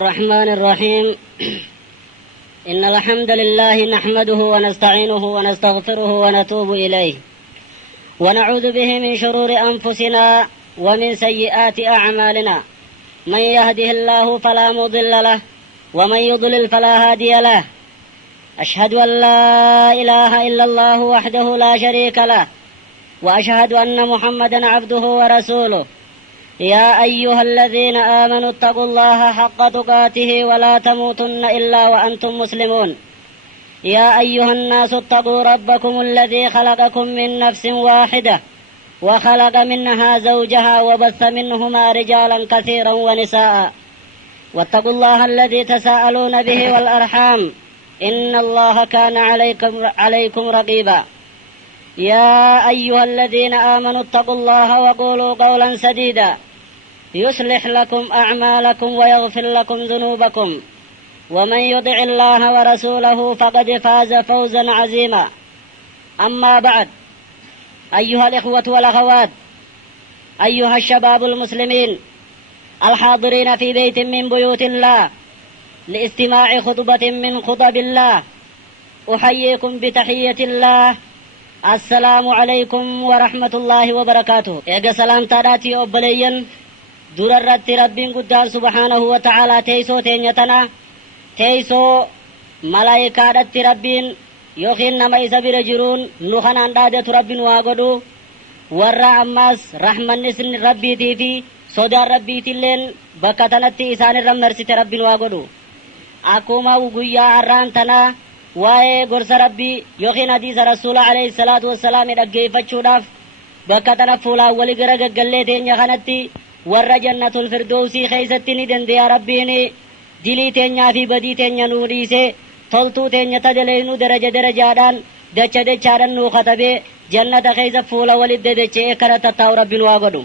الرحمن الرحيم إن الحمد لله نحمده ونستعينه ونستغفره ونتوب إليه ونعوذ به من شرور أنفسنا ومن سيئات أعمالنا من يهده الله فلا مضل له ومن يضلل فلا هادي له أشهد أن لا إله إلا الله وحده لا شريك له وأشهد أن محمدا عبده ورسوله يا أيها الذين آمنوا اتقوا الله حق تقاته ولا تموتن إلا وأنتم مسلمون يا أيها الناس اتقوا ربكم الذي خلقكم من نفس واحدة وخلق منها زوجها وبث منهما رجالا كثيرا ونساء واتقوا الله الذي تساءلون به والأرحام إن الله كان عليكم رقيبا يا أيها الذين آمنوا اتقوا الله وقولوا قولا سديدا يصلح لكم أعمالكم ويغفر لكم ذنوبكم ومن يطع الله ورسوله فقد فاز فوزا عظيما أما بعد أيها الإخوة والأخوات أيها الشباب المسلمين الحاضرين في بيت من بيوت الله لاستماع خطبة من خطب الله أحييكم بتحية الله السلام عليكم ورحمة الله وبركاته إيجا سلام تاراتي أبليين دررت ربين قدار سبحانه وتعالى تيسو تينيتنا تيسو ملايكة ربين يوخين نما إسابير جرون نوخان اندادة ربين واغدو ورى أماس رحمن نسن ربي تيفي صدار ربي تلين بكتنتي إسان الرمرسي ربين واغدو أكوما وقويا عران تنا waa'ee gorsa rabbii yookiin hadiisa rasuula alayhi salaatu wassalaam dhaggeeffachuudhaaf bakka tana fuulaan walii gara gaggallee teenya kanatti warra jannatul firdowsii keeysatti ni dandeeya rabbiin dilii teenyaa fi badii teenya nuu dhiisee toltuu teenya tadaleenu daraja darajaadhaan dacha dachaadhaan nuu katabee jannata keeysa fuula walit dedechee kana tattaa'u rabbiin waa godhu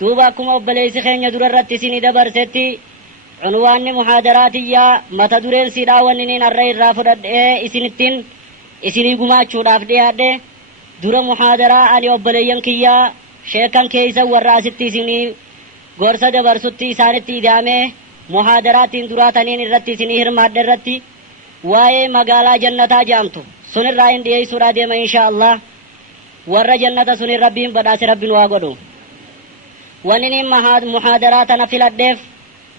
duuba akkuma obboleessi keenya durarratti isinii dabarsetti عنوان محاضراتيا متى دورين سيدا ونين الرأي الرافض إسني قماتشو دافدي دور محاضرة أني أبليين كيا شيكان كيسا وراسطي سني غرصة دبرسطي سانتي دامي محاضرات دراتانين الرتي سني هرماد الرتي واي مقالا جنتا جامتو سن الرائن دي سورة ديما إن شاء الله ور جنتا سن ربين بداس ربين واغدو ونين محاضراتنا في الدف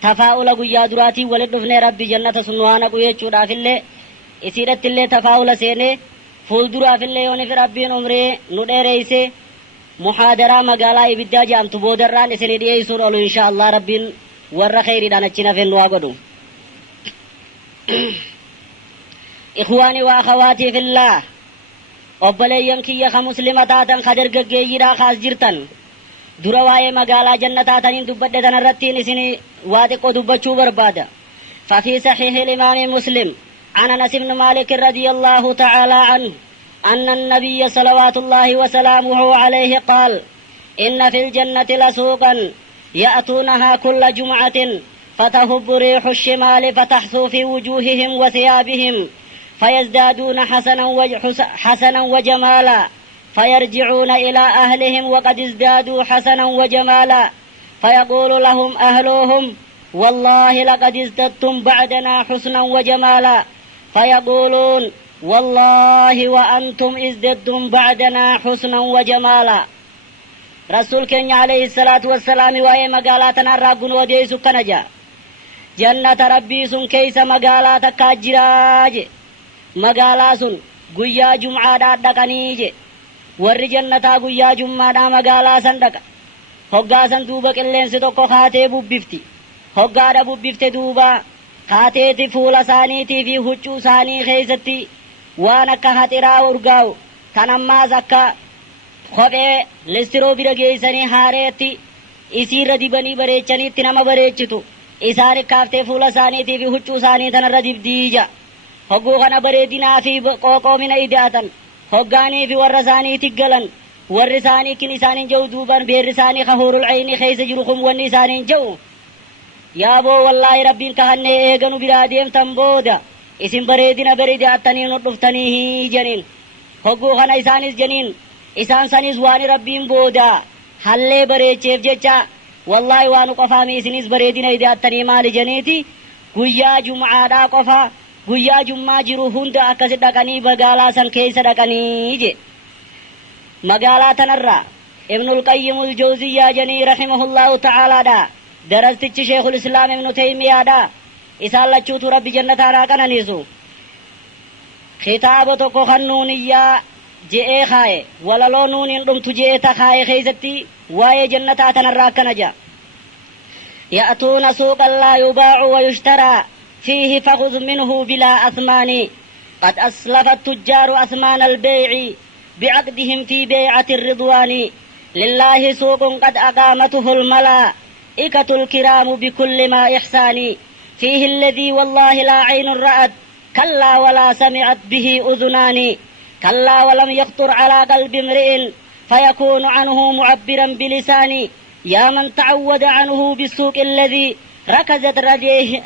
تفاؤل قيا دراتي ولد دفني ربي جنة سنوانا قوية چودا فيلي اسيرت اللي تفاؤل سيني فول درا فيلي يوني في ربي نمري ندير ايسي محاضرة مقالا ابدا جام تبودران اسني دي ايسور اولو ان شاء الله ربي ور خيري دانا چنا فين واقدو اخواني واخواتي في الله obboleeyyan kiyya ka muslimataatan ka dargaggeeyyiidhaa kaas jirtan dura waa'ee magaalaa jannataataniin dubbadhe tanarrattiin isinii waa xiqqoo dubbachuu barbaada ففي صحيح الإمام مسلم عن أنس بن مالك رضي الله تعالى عنه أن النبي صلوات الله وسلامه عليه قال إن في الجنة لسوقا يأتونها كل جمعة فتهب ريح الشمال فتحثو في وجوههم وثيابهم فيزدادون حسنا وجمالا فيرجعون إلى أهلهم وقد ازدادوا حسنا وجمالا فيقول لهم أهلهم والله لقد ازددتم بعدنا حسنا وجمالا فيقولون والله وأنتم ازددتم بعدنا حسنا وجمالا رسول كن عليه الصلاة والسلام وهي مقالاتنا الراقون وديس كنجا جنة ربي سن كيس مقالات كاجراج مقالا سن قيا جمعة دقنيج warri jannataa guyyaa jummaadhaa magaalaa san dhaqa hoggaa san duuba qilleensi tokko kaatee bubbifti hoggaadha bubbifte duuba kaateeti fuula isaaniitii fi huccuu isaanii keeysatti waan akka haxiraa urgaa'u tan ammaas akka kophee listiroo bira geeysanii haareetti isiirra dibanii bareechaniitti nama bareechitu isaan kaaftee fuula isaaniitii fi huccuu isaanii tanarra dibdiija hogguu kana bareedinaa fi qooqoomina idaatan hoggaanii fi warra isaanii tiggalan warri isaanii kin isaaniin jau duuban beerri isaanii kahuurul cayni keeysa jiru kun wanni isaaniin jau yaaboo wallaahi rabbiin kahannee eeganu biraa deemtan booda isin bareedina bareedaattanii nu dhuftanii janiin hogguu kana isaanis janiin isaan sanis waan rabbiin booda hallee bareecheef jecha wallahi waan qofaami isinis bareedina idaatanii maali janiiti guyyaa jum'aadhaa qofa guyyaa jummaa jiru hunda akkas dhaqanii magaalaa san keessa dhaqanii je magaalaa tanarraa ibnul qayyimul jawziyyaa janii rahimahullahu ta'aalaadha darastichi sheekul islaam ibnu taymiyaadha isaan lachuutu rabbi jannataadhaa qananiisu kitaaba tokko kan nuuniyyaa je'ee kaaye walaloo nuuniin dhumtu je'ee ta kaaye keeysatti waa'ee jannataa tanarraa akkana jaa يأتون سوقا لا يباع ويشترى فيه فخذ منه بلا أثمان قد أسلف التجار أثمان البيع بعقدهم في بيعة الرضوان لله سوق قد أقامته الملائكة الكرام بكل ما إحسان فيه الذي والله لا عين رأت كلا ولا سمعت به أذنان كلا ولم يخطر على قلب امرئ فيكون عنه معبرا بلسان يا من تعود عنه بالسوق الذي ركزت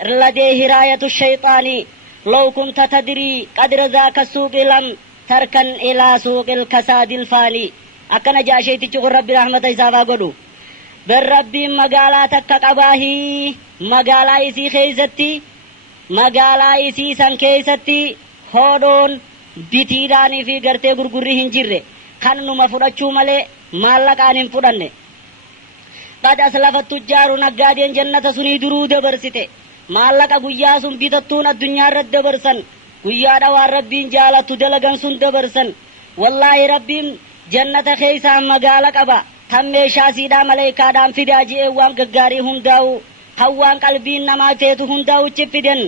لديه راية الشيطان لو كنت تدري قدر ذاك السوق لم تركن إلى سوق الكساد الفاني أكنا جاء شيء تقول ربي رحمة إسافا قدو بالربي مقالا تككباهي مقالا إسي خيزتي مقالا إسي سن كيستي هودون بتيراني في غرتي غرغري هنجره كان نما فرچو ملي مالك آنين فرنه قد أسلف التجار نقادين جنة سني درود برسته مالك قياس بيتتون الدنيا رد برسن قيا دوار ربين جالة دلغن سن دبرسن والله ربين جنة خيسا مقالك أبا تمي شاسيدا ملائكا دام فداجي وام ققاري هنداو هوان قلبين نما فيتو هنداو چفدن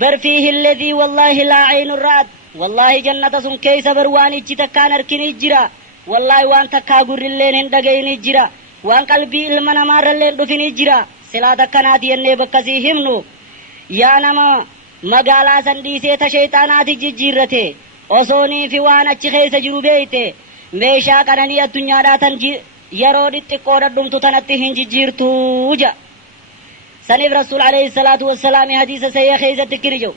بر فيه الذي والله لا عين الرعد والله جنة سن كيس برواني چتكان اركني جرا والله وان تكا قر اللين هندقيني جرا وان قلبي المنا مار اللين دفني جرا سلا كناتي اني بكسي همنو يا نما مقالا سنديسي تشيطاناتي ججيرته osoni fi waan achi keessa jiru beeyte meeshaa kananii addunyaadhaa tan yeroo xiqqoo dhumtu tanatti hin jijjiirtu ja saniif rasuul alayhi salaatu wassalaam hadiisa sayya keessatti kirijo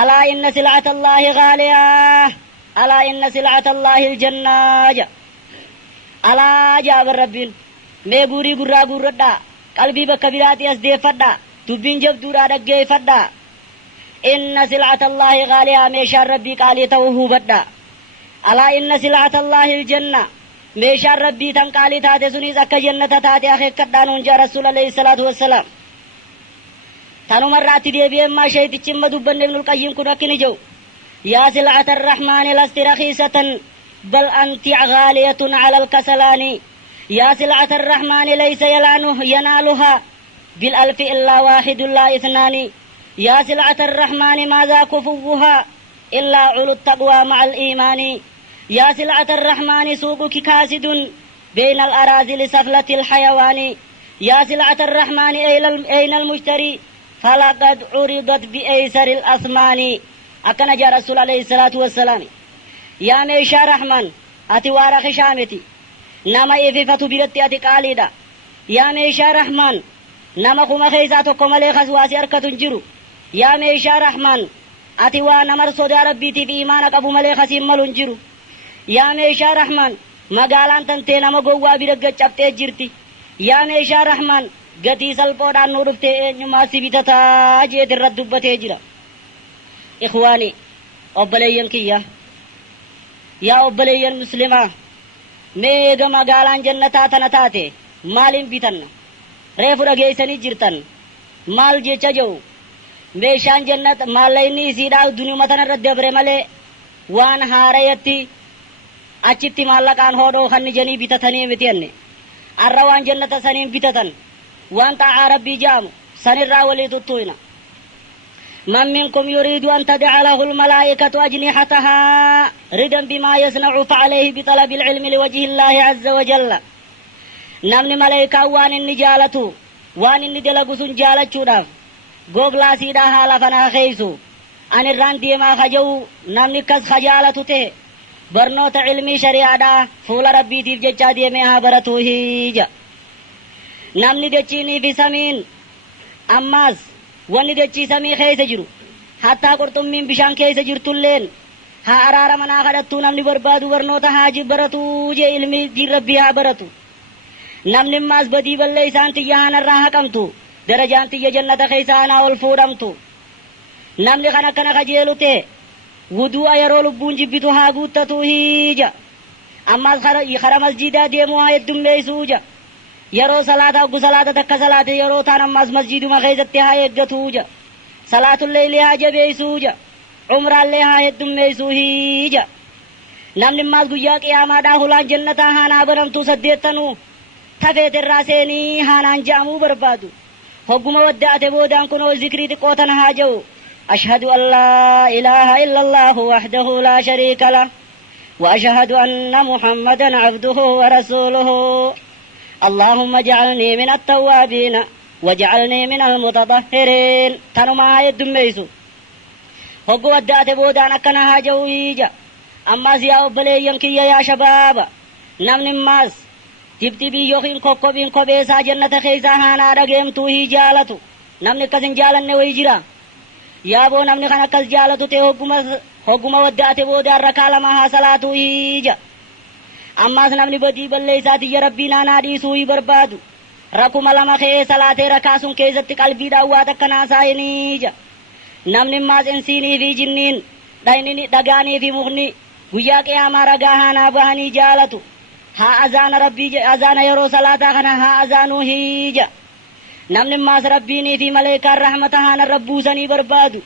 alaa inna sil'ata allaahi ghaaliyaa alaa inna sil'ata allaahi aljannaa ja alaa jaaban rabbiin mee guurii gurraa guurradhaa qalbii bakka biraati as deeffadhaa dubbiin jabduudhaa dhaggeeffadhaa إن سلعة الله غالية ميشان ربي قالي توهو بدا ألا إن سلعة الله الجنة ميشان ربي تنقالي تاتي سنيس أكا جنة تاتي أخي كدانون جا رسول الله الصلاة والسلام تانو مرات دي بيهم ما شيء تچم دبن ابن القيم كن ركني جو يا سلعة الرحمن لست رخيصة بل أنت غالية على الكسلان يا سلعة الرحمن ليس ينالها بالألف إلا واحد لا إثنان يا سلعة الرحمن ماذا كفوها إلا علو التقوى مع الإيمان يا سلعة الرحمن سوقك كاسد بين الأراضي سفلة الحيوان يا سلعة الرحمن أين المشتري فلقد عرضت بأيسر الأثمان أكن جاء رسول عليه الصلاة والسلام يا ميشا رحمن أتوار خشامتي نما إففة برتي أتقاليدا يا ميشا رحمن نما كما خيساتكم عليه خزواسي أركة جرو يا ميشا رحمن أتي وانا مرصود يا ربي في إيمانك أبو ملي خسيم ملون جرو يا ميشا رحمن مقالان تنتين مقوى برقة چبتي جرتي يا ميشا رحمن قتي سلپودان نورفته نما سبتتا جيت الردبته جرا إخواني أبليين كيا يا أبليين مسلمة ميغا مقالان جنتا تنتاتي مالين بيتن ريفو رقيساني جرتن مال جيچا جو meeshaan jannat maallaynni isiidhaa duniyuma tanarra dabre malee waan haarayatti achitti maallaqaan hodhoo kanni janii bitatanii miti enne arra waan jannata saniin bitatan waan xaa'aa rabbii jaamu sanirraa walii tuttuina من منكم يريد أن تدع له الملائكة أجنحتها ردا بما يصنع فعليه بطلب العلم لوجه الله عز وجل نمني ملائكة وان النجالة وان الندلق سنجالة شراف goglaa siidhaa haala fanaa keeysu ani irraan deemaa kaja'u namni kas khajaalatu ta'e barnoota ilmii shari'aadhaa fuula rabbiitiif jechaa deemee haa baratu hiija namni dachiinii fi samiin ammaas wanni dachii samii keeysa jiru hattaa qurxummiin bishaan keeysa jirtulleen haa araara manaa kadhattuu namni barbaadu barnoota haa baratu jee ilmii diin rabbii haa baratu namni maas badii balleeysaan tiyya hanarraa haqamtu darajaan tiyya jannata keeysaanaa ol fuudhamtu namni kan akkana kajeelu ta'e wudu'a yeroo lubbuun jibbitu haa guuttatu hiija ammaas kara masjidaa deemuu haa heddummeeysuuja yeroo salaata hoggu salaata takka salaate yeroo taan ammaas masjiduma keessatti haa eeggatuuja salaatullee haa jabeeysuuja umraallee haa heddummeeysuu hiija namni ammaas guyyaa qiyaamaadhaa hulaan jannataa haanaa banamtu 8 tafeetirraa seenii haanaan ja'amuu barbaadu hogguma wadda'ate boodaan kunoo zikrii xiqqootan haa ja'u أشهد أن لا إله إلا الله وحده لا شريك له وأشهد أن محمدا عبده ورسوله اللهم اجعلني من التوابين واجعلني من المتطهرين تنما يدميسو هقو ودات بودان أكنا هاجويجا أما زياو بلي ينكي يا شباب نمن ماس جبتي بي يوخين كوكو بين كوبيسا جنة خيزا هانا رقيم توهي جالتو نمن كزن جالن ويجرا yaaboo namni kan akkas jaalatu ta'e hogguma waddaate boodaan rakaa lama haa salaatu hiija ammaas namni badii balleeysaatii rabbii naanaa dhiisuu barbaadu rakuma lama kee salaatee rakaa sun keessatti qalbiidhaan waa takka naasaa'iniija namni maas insiinii fi jinniin dhagaanii fi mukni guyyaa qiyaamaa ragaa haanaa bahanii jaalatu haa azaana yeroo salaataa kana haa azaanuu hiija namni maas rabbiinii fi maleekaan rahmata haana rabbuusanii barbaadu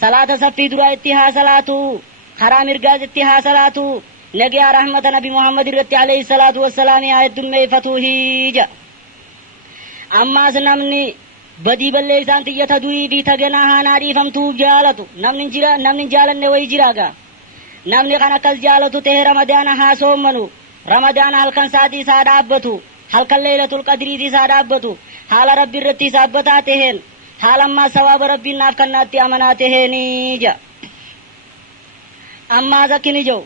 salaata saffii duraa itti haa salaatu karaa mirgaas itti haa salaatu nagiyaa rahmata nabi muhammad irratti alayhi salaatu wassalaam haa heddummeeyfatuu hiija ammaas namni badii balleeysaan tiyyata du'ii fi taganaa haanaa dhiifamtuuf jaalatu namni jaalanne wayi jiraagaa namni kan akkas jaalatu ta'e ramadaana haa soommanu ramadaana halkan saatii isaa dhaabbatu halkan leelatul qadriitii isaa dhaabbatu haala rabbi irratti saabbataa taheen haala ammaa sawaaba rabbiin naaf kannaatti amanaa taheenija ammaa zakkini jiru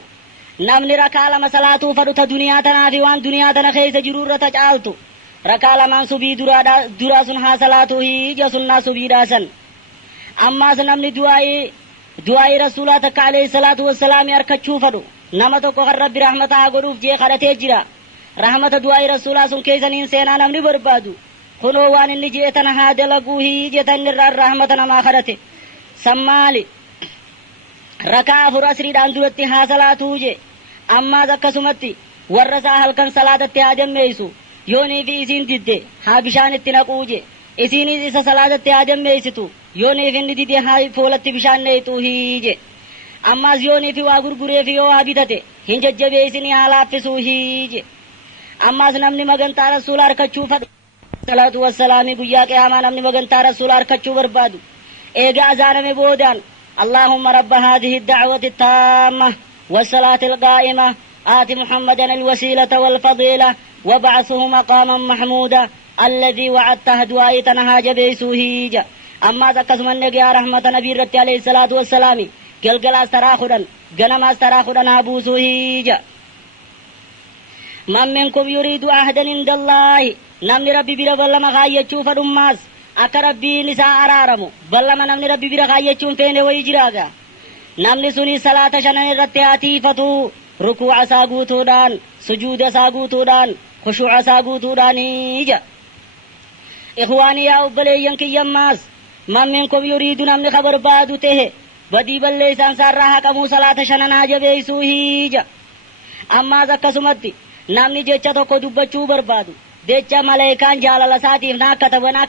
namni rakaa lama salaatuu fadhuta duniyaa tanaa fi waan duniyaa tana keessa jiru irra caaltu rakaa lamaan subii duraa sun haa salaatuu hiija sunnaa subiidhaa san ammaas namni du'aa'ii rasuulaa takka alayhi salaatu wassalaami harkachuu fadhu nama tokko kan rabbi rahmata haa godhuuf jee kadhatee jira rahmata du'aa'ii rasuulaa sun keessaniin seenaa namni barbaadu kunoo waan inni jeetana haa dalaguu hiijetan irraan rahmata namaa kadhate sammaali rakaa 4 asriidhaan duratti haa salaatuu je ammaas akkasumatti warra isaa halkan salaatatti haa jammeeysu yoonii fi isiin didde haa bishaan itti naquu je isiinis isa salaatatti haa jammeeysitu yoonii fi inni didde haa fuulatti bishaan neeyxuu hiije ammaas yoonii fi waa gurguree fi yoo waa bitate hin jajjabeeysinii haa laaffisuu hiije ammaas namni magantaa rasuula harkachuu fadhu salatu wassalaami guyyaa qiyaamaa namni magantaa rasuula harkachuu barbaadu eegaa azaaname boodaan اللهم رب هذه الدعوة التامة والصلاة القائمة آت محمدا الوسيلة والفضيلة وابعثه مقاما محمودا الذي وعدته دعائي تنهاج بيسوهيج أما ذكس من يا رحمة نبي رتي عليه الصلاة والسلام قلقل استراخدا قنم استراخدا أبوسوهيج من منكم يريد عهدا عند الله نمني ربي بلا بلا مغاية شوف الأماس akka rabbiin isaa araaramu ballama namni rabbi bira kaayyachuun feene wayii jiraaga namni suni salaata shanan irratti haatiifatu rukuuca isaa guutuudhaan sujuuda isaa guutuudhaan khushuuca isaa guutuudhaan ija ikhwaanii yaa obboleeyyan kiyyammaas man minkum yuriidu namni ka barbaadu tehe badii balleeysaan isaarraa haqamuu salaata shanan haa jabeeysuu hiija ammaas akkasumatti namni jecha tokko dubbachuu barbaadu jecha maleekaan jaalala isaatiif naa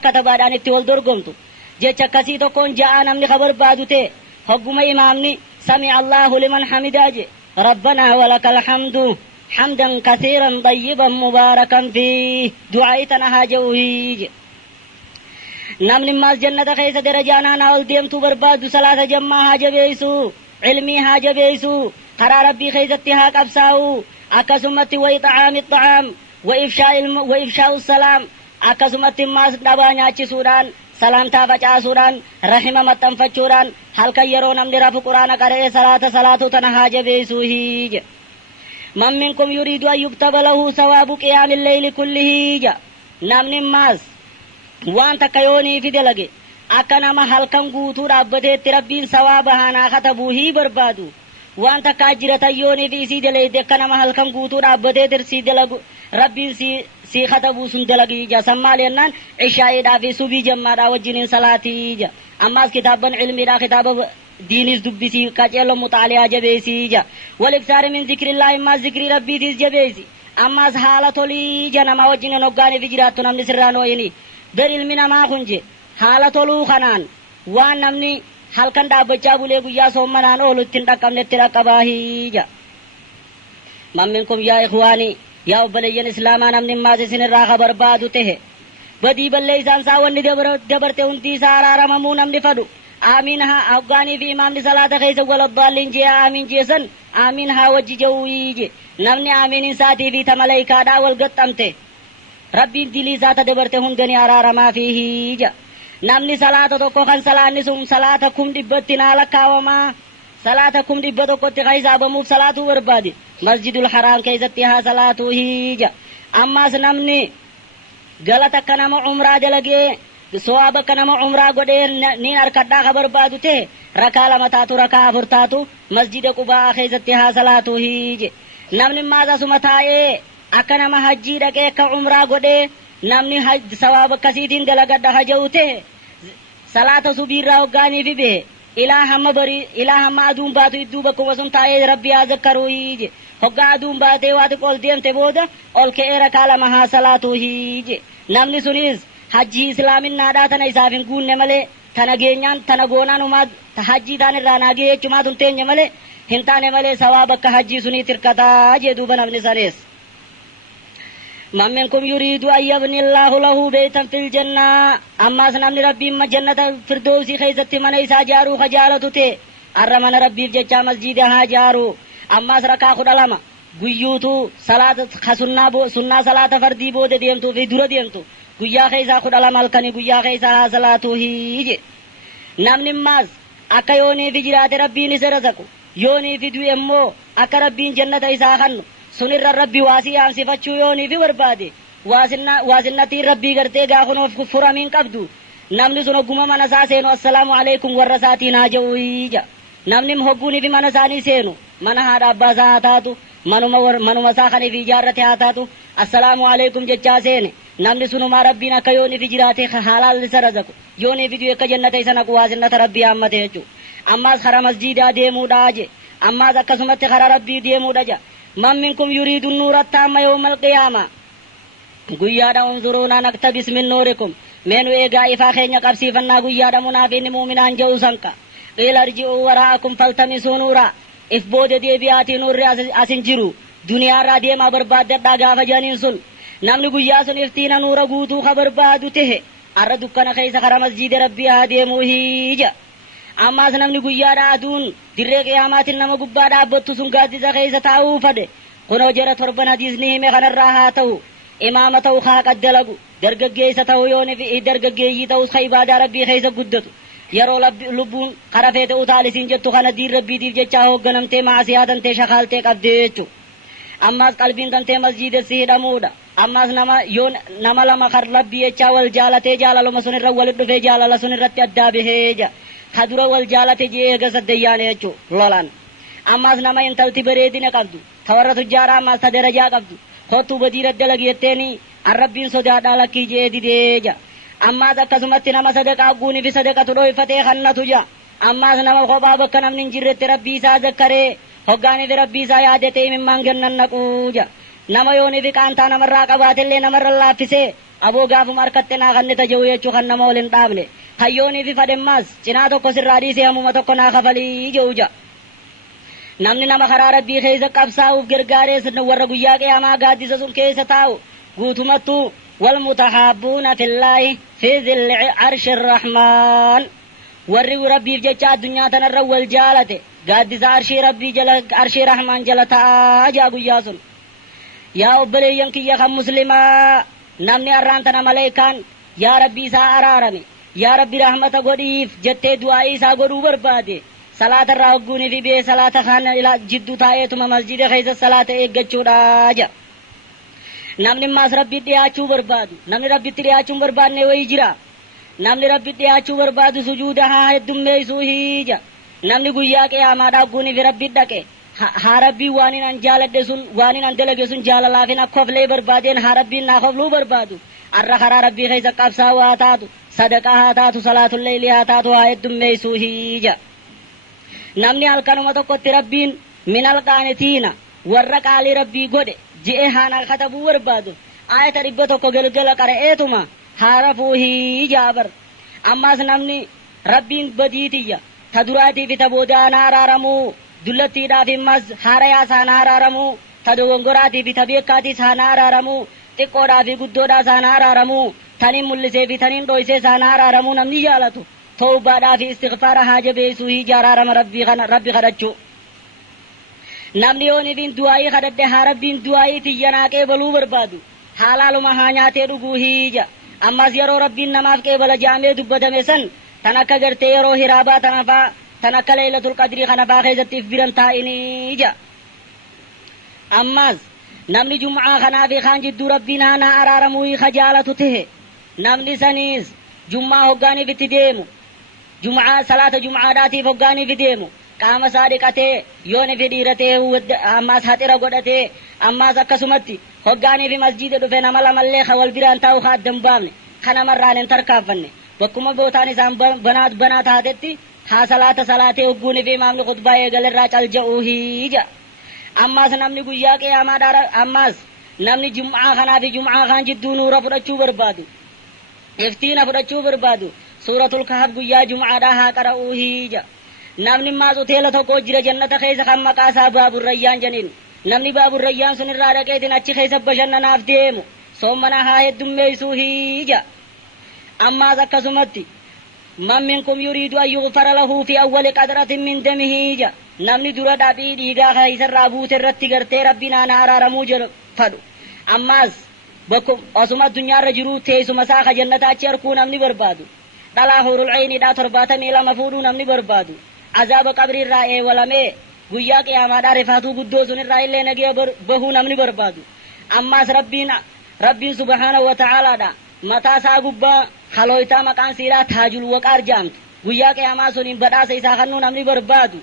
katabaadhaan itti wal dorgomtu jecha akkasii tokkoon ja'a namni ka barbaadu ta'e hogguma imaamni sami allahu liman hamidaa je rabbanaa walakal hamdu hamdan kasiiran tayyiban mubaarakan fi du'aa'i tana haa ja'u hiije namni maas jannata keessa darajaa naanaa ol deemtuu barbaadu salaata jammaa haa jabeeysu ilmii haa jabeeysu karaa rabbii keessatti haa qabsaa'u akkasumatti wayi xacaami xacaam وإفشاء السلام أكسمت الناس دبانيا سودان سلام تافا سودان رحمة متنفجوران هل كيرون أمدر فقران قرأ صلاة تنهاج بيسوهيج من منكم يريد أن يكتب له ثواب قيام الليل كله نمن الناس وانت كيوني في دلقي أكنما هل كان قوتور أبدت ربين ثوابها نا خطبوه بربادو وانت كاجرة يوني في سيدلي دكنما هل كان قوتور أبدت رسيدلقو ربين si khatabu sun dalagi ja sammal yannan isha'i da fi subi jamma wajinin salati ja ammas kitaban ilmi da kitaba dinis dubbisi kacelo mutali'a jabesi ja wal iktar min zikrillah ma zikri rabbi dis jabesi ammas halatoli janama wajinin ogani fijiratu namni sirrano yini dar ilmi nama kunje halatolu khanan wa namni halkan da bacha bule guyya sommanan oluttin dakamne tira qabahi ja mamminkum ya ikhwani ya ubalayyan islama namni mazi sinirra khabar baadu tehe badi balle isan sawanni dabarte unti sarara mamu namni fadu amin ha afghani fi imam di salata khaysa wal dallin je amin jesan amin ha wajji jawije namni amin insati fi tamalaika da wal gattamte rabbi dili zata dabarte hundani arara ma fihi ja namni salata tokko kan salaanni sun salata kum dibbatina lakawama salata kum dibbato kotti khaysa bamu salatu barbadi masjidul haram kaysatti ha salatu hija amma namni galata kanama umra dalage sawaba kanama umra gode ni arkadda khabar baadu te rakala matatu raka afurtatu masjid quba kaysatti ha salatu hije namni maza sumatae akanama haji dake ka umra gode namni haj sawaba kasitin dalagadda hajawte salata subira ogani fibe ila hamma adum baatu idduba ko wasum tae rabbi azkaru hije hogga adum baate waati qol deemte booda ol keera kala maha salatu hije namni sunis haji islamin naada tana isaafin guunne male tana geenyaan tana goonaan uma haji tan irraa naagee jechumaa tun teenye male hin taane male sawaaba akka haji sunii tirkataa jee duuba namni sanees من منكم يريد أن يبني الله له بيتا في الجنة أما سنمني ربي ما جنة فردوسي خيزت من إيسا جارو خجالتو الرمن ربي بججا مسجدها جارو أما سركا خد لما guyyuutu salaata kasunnaa sunnaa salaata fardii booda deemtuu fi dura deemtu guyyaa keessaa kudha lama halkanii guyyaa keessaa haa salaatuu hiije namni maas akka yoonii fi jiraate rabbiin isa razaqu yoonii fi du'e immoo akka rabbiin jannata isaa kannu sunirra rabbi waasii aansifachuu yoonii fi barbaade waasinnatiin rabbii gartee gaafunoof furamiin qabdu namni sun hogguma mana isaa seenu assalaamu alaikum warra isaatiin haa ja'uu hiija namni hogguunii fi mana isaanii seenu mana haadha abbaa isaa haa taatu manuma isaa kanii fi ijaarrate haa taatu assalaamu alaikum jechaa seene namni sunuma rabbiin akka yoonii fi jiraate halaal isa razaqu yoonii fi du'e akka jannata isa naqu waasinnata rabbii hammate jechuu ammaas kara masjiidaa deemuudhaa je ammaas akkasumatti kara rabbii deemuudha ja man minkum yuriidu nuura taamma yawmal qiyaama guyyaadha unzuruuna naktabis min nuurikum meenu eegaa ifaa keenya qabsiifannaa guyyaadha munaafiqni muuminaan je'u sanqa qiila irji'uu waraa'akum faltamisuu nuuraa if booda deebi'aatii nuurri asin jiru duniyaarraa deemaa barbaaddadhaa gaafa janiin sun namni guyyaa sun iftiina nuura guutuu ka barbaadu tehe arra dukkana keessa kara masjiida rabbii haa deemuu hiija ammaas namni guyyaadha aduun dirree qiyaamaatiin nama gubbaa dhaabbattu sun gaaddisa keessa taa'uu fade kunoo jara torban hadiisni hime kanarraa haa ta'u imaama ta'u haa qaddalagu dargaggeessa ta'u yooni fi dargaggeeyyii ta'us ka ibaadaa rabbii keessa guddatu yeroo lubbuun kara feete utaalisiin jettu kana diin rabbiitiif jechaa hoogganamtee maasiyaa tantee shakaaltee qabdee jechu ammaas qalbiin tantee masjiidessi hidhamuudha ammaas nama lama kar rabbii jechaa wal jaalatee jaalaluma sun irra walit dhufee jaalala sun irratti addaa baheeja kadura wal jaalate jee eega saddeeyyaane jechu lolan ammaas nama intalti bareedina qabdu tawarra tujjaara ammaas ta darajaa qabdu kottuu badiira dalageetteeni arrabbiin sodaadhaa lakkii jee dideeja ammaas akkasumatti nama sadaqaa guunii fi sadaqatu dhoyfatee kannatu ja ammaas nama kophaa bakka namni hin jirretti rabbii isaa zakkaree hoggaanii fi rabbii isaa yaadate imimmaan gannan naquuja nama yoonii fi qaantaa namarraa qabaatellee namarra laaffisee aboo gaafuma harkatte naa kannita jehu jechuu kan nama wal hin dhaabne hayyoonii fi fademmaas cinaa tokko sirraa dhiisee hammuma tokko naa kafalii jehuja namni nama karaa rabbii keessa qabsaa'uuf gargaarees warra guyyaa qiyaamaa gaaddisa sun keessa taa'u guutumattuu والمتحابون في الله في ذل عرش الرحمن ورّي ربي جچا دنیا تنر والجالته قادس عرش ربي جل عرش رحمان جلتا جاغو ياسن يا أبليين كي يخم مسلما نمني أرانتنا ملائكان يا ربي سا أرارمي يا ربي رحمة قديف جتة دعائي سا قدو بربادي صلاة الرهقوني في بي صلاة خان إلى جدو تايتما مسجد خيز الصلاة إيقجو راجا namni maas rabbi dhiyaachuu barbaadu namni rabbi dhiyaachuu barbaadne wayi jira namni rabbi dhiyaachuu barbaadu sujuuda haa heddummeessuu hiija namni guyyaa qiyaamaadhaa guunii fi rabbi dhaqe ها ربي وانين ان جالد سن وانين ان دلق سن جال الله فينا كفلي بربادين ها ربي ناخفلو بربادو الرخرا ربي خيس قبسا واتاتو صدقها تاتو صلاة الليل هاتاتو هايد دميسو هيجا نمني الكلمة تقوت ربين من القانتين ورق علي ربي قد جئهانا خطبو بربادو آية ربتو قلقل قرأيتما هارفو هيجا بر أما نمني ربين بديتيا تدراتي في تبودانا رارمو دلتي دافي مز هاريا سانا رارمو تدوغراتي في تبيكاتي سانا رارمو تقودا في قدودا سانا رارمو تنين ملسي في تنين دويسي سانا رارمو نمني جالتو توبا دافي استغفار حاجة سوهي جارارم ربي خدجو نمني فين دعائي خدد ربين دعائي تيجانا كيبلو بربادو حالالو مهانياتي رغو هيجا أما زيرو ربين نماف كيبل جامع دبدا مسن تنكا گرتے يرو هرابا تنكا ليلة القدر خنفا خيزتف برن تائني جا أماز نمني جمعة خنافي خان جدو ربنا نا أرارموي خجالة ته نمني سنيز جمعة هقاني في تديمو جمعة صلاة جمعة داتي فقاني في ديمو قام صادقته يوني في ديرته أماز حتر قدته أماز أكسمتي هقاني في مسجد دفن ملا مليخ والبران تاو خاد دنبامني خنا مران تركافني وكما بوتاني سام بنات هاتتي ها صلاة وقوني في مامن خطبة يقل الراجل جاوهي جا أماز نمني قويا قياما دار أماز نمني جمعة خنا في جمعة خان جدو نورا فرچو بربادو افتينا فرچو بربادو سورة الكهف قويا جمعة داها قرأوهي جا نمني مازو تيلتو قجر جنة خيس خمك آسا باب الريان جنين نمني باب الريان سن الراركيتين اچي خيس بشن ناف ديمو صومنا ها الدميسوهي جا أما ذكا سمتي من منكم يريد أن يغفر له في أول قدرة من دمه جا نمني درا دابي ديغا خيس الرابوت الرتي غرتي ربنا نارا رموجر فدو أماز بكم أسمى الدنيا رجرو تيسو مساخ جنة أچركو نمني بربادو دلا حور العين دا ترباتا ميلا مفودو نمني بربادو عذاب قبر الرائع ولمي گویا قیامت عرفاتو بدو سن الرائع اللي نگي بهو نمني بربادو أماز ربين سبحانه وتعالى دا متا ساقبا خلويتا مقان سيرا تاجل وقار جامت گویا قیامت سنين بدا سيسا خنو نمني بربادو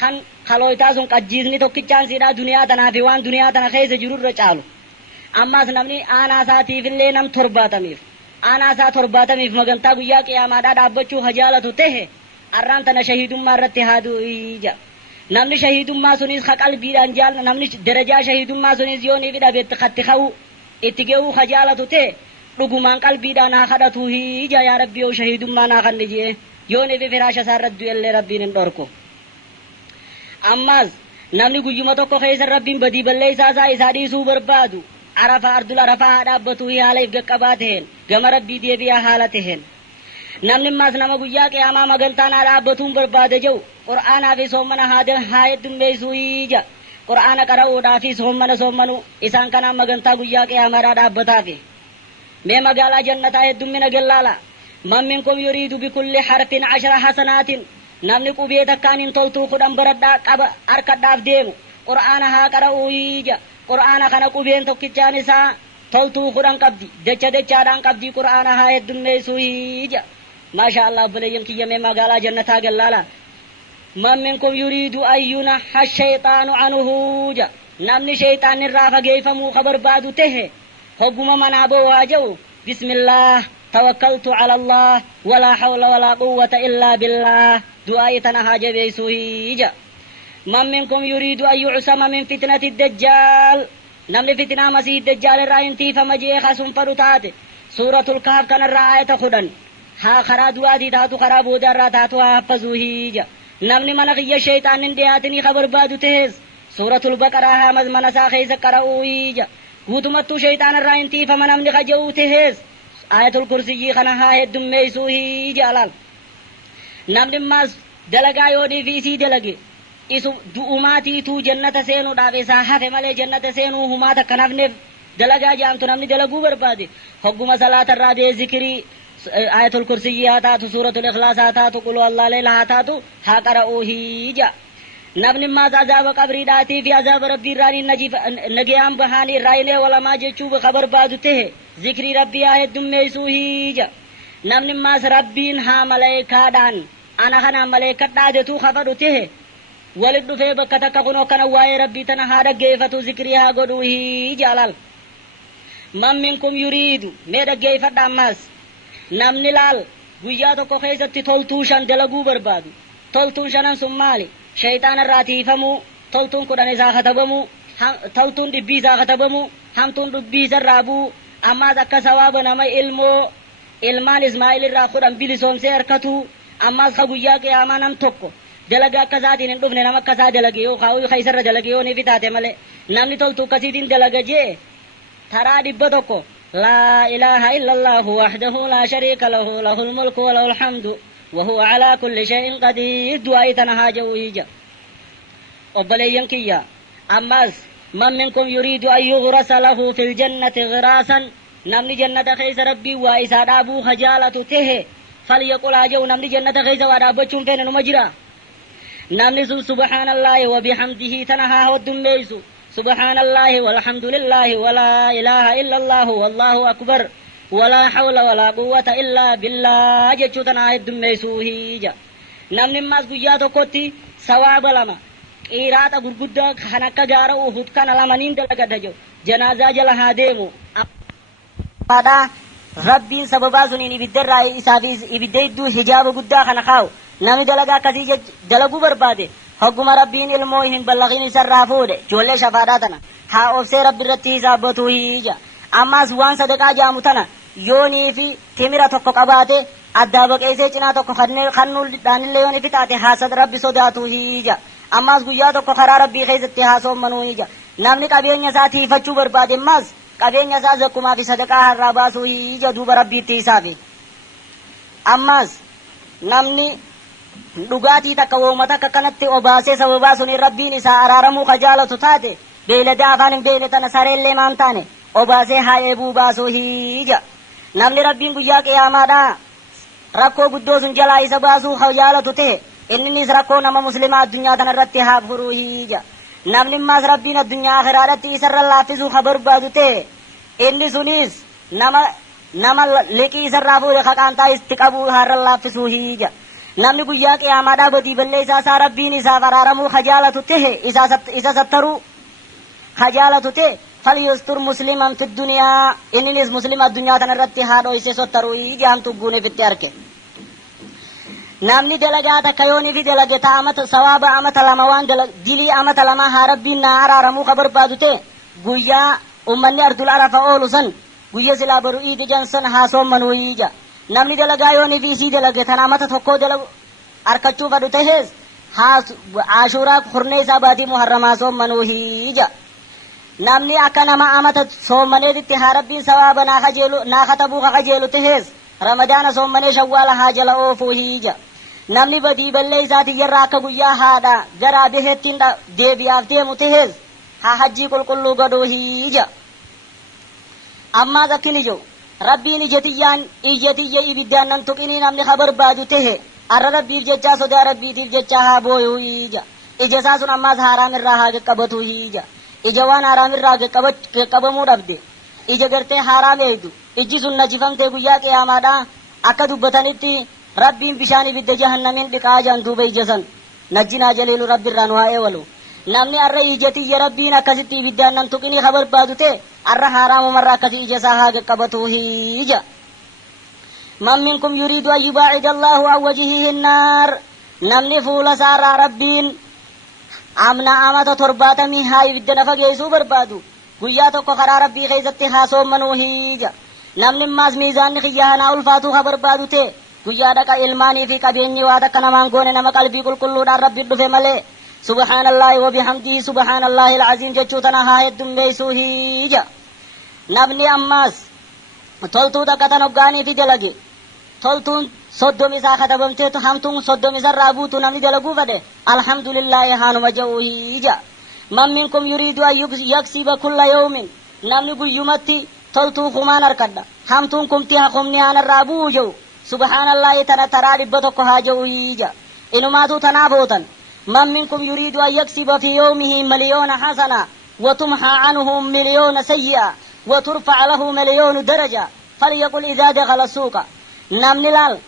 خن خلويتا سن قجيزني توكيچان سيرا دنيا تنا فيوان دنيا تنا خيز جرور رچالو أماز نمني آنا ساتي في اللي نم ترباتا ميف آنا سا ترباتا ميف مغنتا گویا قیامت دابچو حجالتو ته اران تنا شهيد مرت هادو إيجا نمني شهيد ما سنيس خقل بيران جال نمني درجة شهيد ما سنيس يوني بدا بيت خطخو اتگهو خجالتو ته رغمان قلبيدان اخدتو هيجا يا ربي او شهيد ما ناخنجي يوني في فراش سارد يلي ربي ندوركو أماز نمني گيما تو خيس ربي بدي بلي ساسا اسادي سو بربادو عرفا ارض العرفا دابتو هي علي گقباتهن گم ربي دي بيا حالتهن نمني ماس نما گویا قیاما مگلتانا دابتون برباد جو قرآن في سومنا هادن هايد ميسويجا قرآن قرأو دافي سومنو اسان كنا مگنتا گویا قیاما دابتا في مي مقالا جنة هدومنا قلالا من منكم يريد بكل حرف 10 حسنات نمني قبيتا كان تلتو قدام بردا أركد داف ديمو قرآن ها قرأو يجا قرآن خنا قبين توكيچان سا تلتو قدام قبدي دچا دان قبدي قرآن ها هدومنا يجا ما شاء الله بلين كي مي مقالا جنة قلالا من منكم يريد أن ينحى الشيطان عنه جا نمني شيطان الرافة جيفمو خبر بادو ته حكم من أبو واجو بسم الله توكلت على الله ولا حول ولا قوة إلا بالله دعاء تنهاج بيسوهيجا من منكم يريد أن يعصم من فتنة الدجال نمل فتنة مسيح الدجال الرائنتي فمجيخ سنفرطات سورة الكهف كان الرآية خدن ها خرا دعاء تاتو خرا بودر تاتو حفظوهيجا نمل منغي الشيطان اندياتني خبر بادو تهز سورة البقرة ها مزمن ساخيس قرأوهيجا وتمتو شيطان الرائنتي فمن امن خجو تهز آية الكرسي خنها هدم ميسوهي جلال نمن ماس دلقا يودي في سي دلقي اسو دؤماتي تو جنة سينو دافي ساحة ملي جنة سينو هما تكنفنف دلقا جامتو نمن دلقو بربادي حقم صلاة الرادي ذكري آية الكرسي هاتاتو سورة الإخلاص هاتاتو قلو الله ليلة هاتاتو هاقرأوهي جا نبني ما عذاب قبر داتي في عذاب ربي راني نجيام بهاني رايله ولا ما جچوب خبر بادته ذكر ربي آهد ميسوهي جا نبني ما ربين ها ملائكة دان أنا خنا ملائكة دادتو خبرته ولد في بكتك كنو كان واي ربي تنها دقيفة ذكرها قدوه جلال من منكم يريد ميدا قيفة داماس نام نلال قياتك خيزة تلتوشان دلقو بربادو تلتوشان سمالي شيطان الراتي فمو تلتون كدن إذا خطبمو تلتون دبي إذا خطبمو همتون دبي زرابو أما ذكا سواب نما ilmaan Ismaa'il irraa kudhan bilisoomsee harkatu ammas ka guyyaa qiyaamaa nam tokko dalaga akkasaatiin hin dhufne nama akkasaa dalage yoo kaa'uu keeysarra dalage yoo ni fitaate malee namni toltu akkasiitiin dalaga jee taraa dhibba tokko laa ilaaha illallahu wahdahu laa shariika lahu lahul mulku wa lahul hamdu wa huwa alaa kulli shay'in qadiir du'aayi tana haa ja'uu hija obboleeyyan kiyya ammas man minkum yuriidu an yughrasa lahu fil jannati ghiraasan namni jannata keessa rabbii waa isaa dhaabuu khajaalatu tahe falyaqul haa ja'u namni jannata keessa waa dhaabbachuun feene numa jira namni sun subhaanallahi wa bihamdihi tana haa hoddummeeysu subhaanallahi walhamdulillahi walaa ilaaha illallahu wallahu akbar walaa hawla walaa quwwata illaa billah jechuu tana haa heddummeeysuu hija namni ammas guyyaa tokkotti sawaaba lama qiraata gurguddaa kan akka gaara uhud kana lamaniin dalagadha jedhu janaazaa jala haa deemu rabbiin sababaa suniin ibiddarraa isaaf ibidda idduu hijaaba guddaa kana kaa'u namni dalagaa akkasii dalaguu barbaade hogguma rabbiin ilmoo hin ballaqin isarraa fuudhe ijoollee shafaadhaa tana haa obsee rabbi irratti hisaabbatu hija ammaas waan sadaqaa jaamu tana yoonii fi timira tokko qabaate addaa baqeessee cinaa tokko kannuudhaanillee yoon ifi taate haasad rabbi sodaatu hija ammaas guyyaa tokko karaa rabbii keessatti haasoomanuu hija namni qabeenya isaa tiifachuu barbaade ammaas qabeenya isaa zakkumaa fi sadaqaa harraa baasuu hija duuba rabbiitti isaafi ammaas namni dhugaatii takka woomata akka kanatti obaasee sababaa suniin rabbiin isaa araaramuu kajaalatu taate beeyladaa afaan hin beeyne tana sareellee maan taane obaasee haa eebuu baasuu hija namni rabbiin guyyaa qiyaamaadhaa rakkoo guddoo sun jalaa isa baasuu kajaalatu ta'e inninis rakkoo nama muslimaa addunyaa tana irratti haa furuu hija namni ammaas rabbiin addunyaa akhiraadhatti isarra laaffisuu ka barbaadu ta'e inni sunis nama liqii isarraa fuudhe kaqaantaa itti qabuu harra laaffisuu hija namni guyyaa qiyaamaadhaa badii balleessaa isaa rabbiin isaaf araaramuu kajaalatu ta'e isa sattaruu kajaalatu ta'e falyustur musliman fi duniyaa inninis muslima addunyaa tana irratti haa dhoyse sottaruu hija hamtu guuneefitti arke namni dalagaa takka yoonii fi dalage ta amata sawaaba amata lama waan dilii amata lama haa rabbiin naa araaramuu ka barbaadu ta'e guyyaa ummanni ardul arafa oolu san guyya silaa baru iidi jansan haa soommanuu hija namni dalagaa yoonii fi isii dalage tan amata tokkoo dalagu arkachuu fadhu tahees haa ashuuraa kurnee isaa baatii muharramaa soommanuu hija namni akka nama amata soommaneetitti haa rabbiin sawaaba naa katabuu ka kajeelu tahees ramadaana soommanee shawwaala haa jala oofuu hija namni badii balleessaa tiyyarraa akka guyyaa haadha garaa biheettiin deebi'aaf deemu tahees haa hajjii qulqulluu godhuu hija ammaas akkin ijoo rabbiin ijatiyya ibiddaan nan tuqinii namni ka barbaadu tahe arra rabbiif jechaa sodaa rabbiitiif jechaa haa booyuu hija ija isaa sun ammaas haaraam irraa haa qaqqabatu hija ija waan haaraam irraa qaqqabamuu dhabde ija gartee haaraam eeydu ijji sun najifamtee guyyaa qiyaamaadhaa akka dubbatanitti rabbiin bishaan ibidda jahannamiin dhiqaa jaan duuba ija san najjinaa jaliilu rabbiirraa nu haa eewalu namni arra ijatiyya rabbiin akkasitti ibiddaan nan tuqinii ka barbaadu ta'e arra haaraamumarra akkasii ija isaa haa qaqqabatu hija man minkum yuriidu an yubaacida allaahu an wajihihi nnaar namni fuula isaarraa rabbiin amna amata 70 haa ibidda na fageessuu barbaadu guyyaa tokko karaa rabbii keessatti haa soommanuu hija namni ammaas miizaanni kiyya hanaa ulfaatuu ka barbaadu ta'e guyyaa dhaqa ilmaanii fi qabeenyi waa takka namaan goone nama qalbii qulqulluudhaan rabbi dhufe malee subhaanallahi wa bihamdihi subhaanallahi alcaziim jechuu tana haa heddummeeysuu hija namni ammaas toltuu takka tan hoggaanii fi dalage toltuun soddom isaa katabamteetu hamtuun soddom isarraa buutu namni dalaguu fedhe alhamdulillahi haanuma ja'uu hija man minkum yuriidu an yaksiba kulla yawmin namni guyyumatti toltuu kumaan harkadha hamtuun kumti hakumni haanarraa bu'uu ja'u subhaanallahi tana taraa dhibba tokko haa ja'uu hija inumaatuu tanaa bootan man minkum yuriidu an yaksiba fi yawmihi miliyoona hasana وتمحى عنه مليون سيئة وترفع له مليون درجة فليقل إذا دخل السوق نمني لال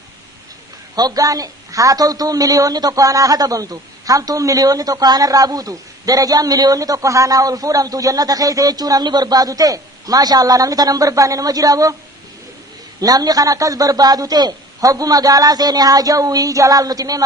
هقان هاتلتو مليون تقوانا خطبمتو hamtuun miliyoonni tokko haanarraa buutu darajaan miliyoonni tokko haanaa ol fuudhamtu jannata keessa jechuu namni barbaadu ta'e maasha Allah namni tanan barbaanne nama jiraaboo namni kan akkas barbaadu ta'e hoggu magaalaa seene haa ja'uu jalaal nuti mee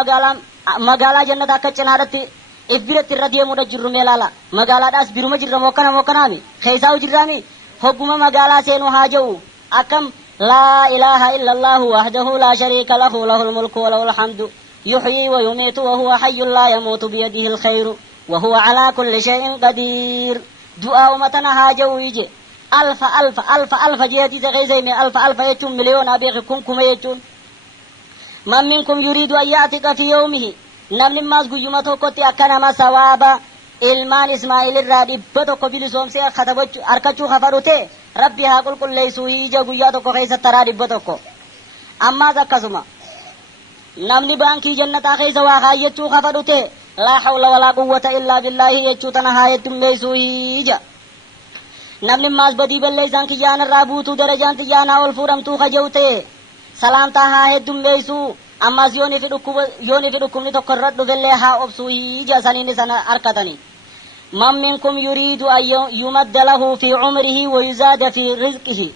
magaalaa jannata akka cinaadhatti if biratti irra deemuudha jirru mee laala magaalaadhaas biruma jirra mokkanaami keessaa jirraami hogguma magaalaa seenu haa ja'u akkam laa ilaaha illallahu wahdahu laa shariika lahu lahul mulku wa lahul hamdu yuhyi wa yumiitu wa huwa hayyun laa yamuutu biyadihi alkhayru wa huwa alaa kulli shay'in qadiir du'aa umatana haa ja'u ije alfa jeetiisa keeysayme alfa jechuun miliyoona beeki kuma jechuun man minkum yuriidu an ya'tika fi yawmihi namni maas guyyuma tokkotti akka nama sawaaba ilmaan Ismaa'il irraa 100 bilisoomsee harkachuu hafadhute rabbi haa qulqulleessu hija guyyaa tokko keessatti taraa 100 ammaas akkasuma namni baankii jannataa keessa waa kaayyachuu hafadhute laa hawla walaa quwwata illaa billaahi jechuu tana haa heddummeessu hija namni maas badii balleessaan kiyyaan irraa buutuu darajaan xiyyaanaa ol fuudhamtuu kajawte salaamtaa haa heddummeessu ammas yooni fi dhukkubni tokko irra dhufellee haa obsuu hija saniin sana harkatanii man minkum yuriidu an yumadda lahu fi cumrihi wa yuzaada fi rizqihi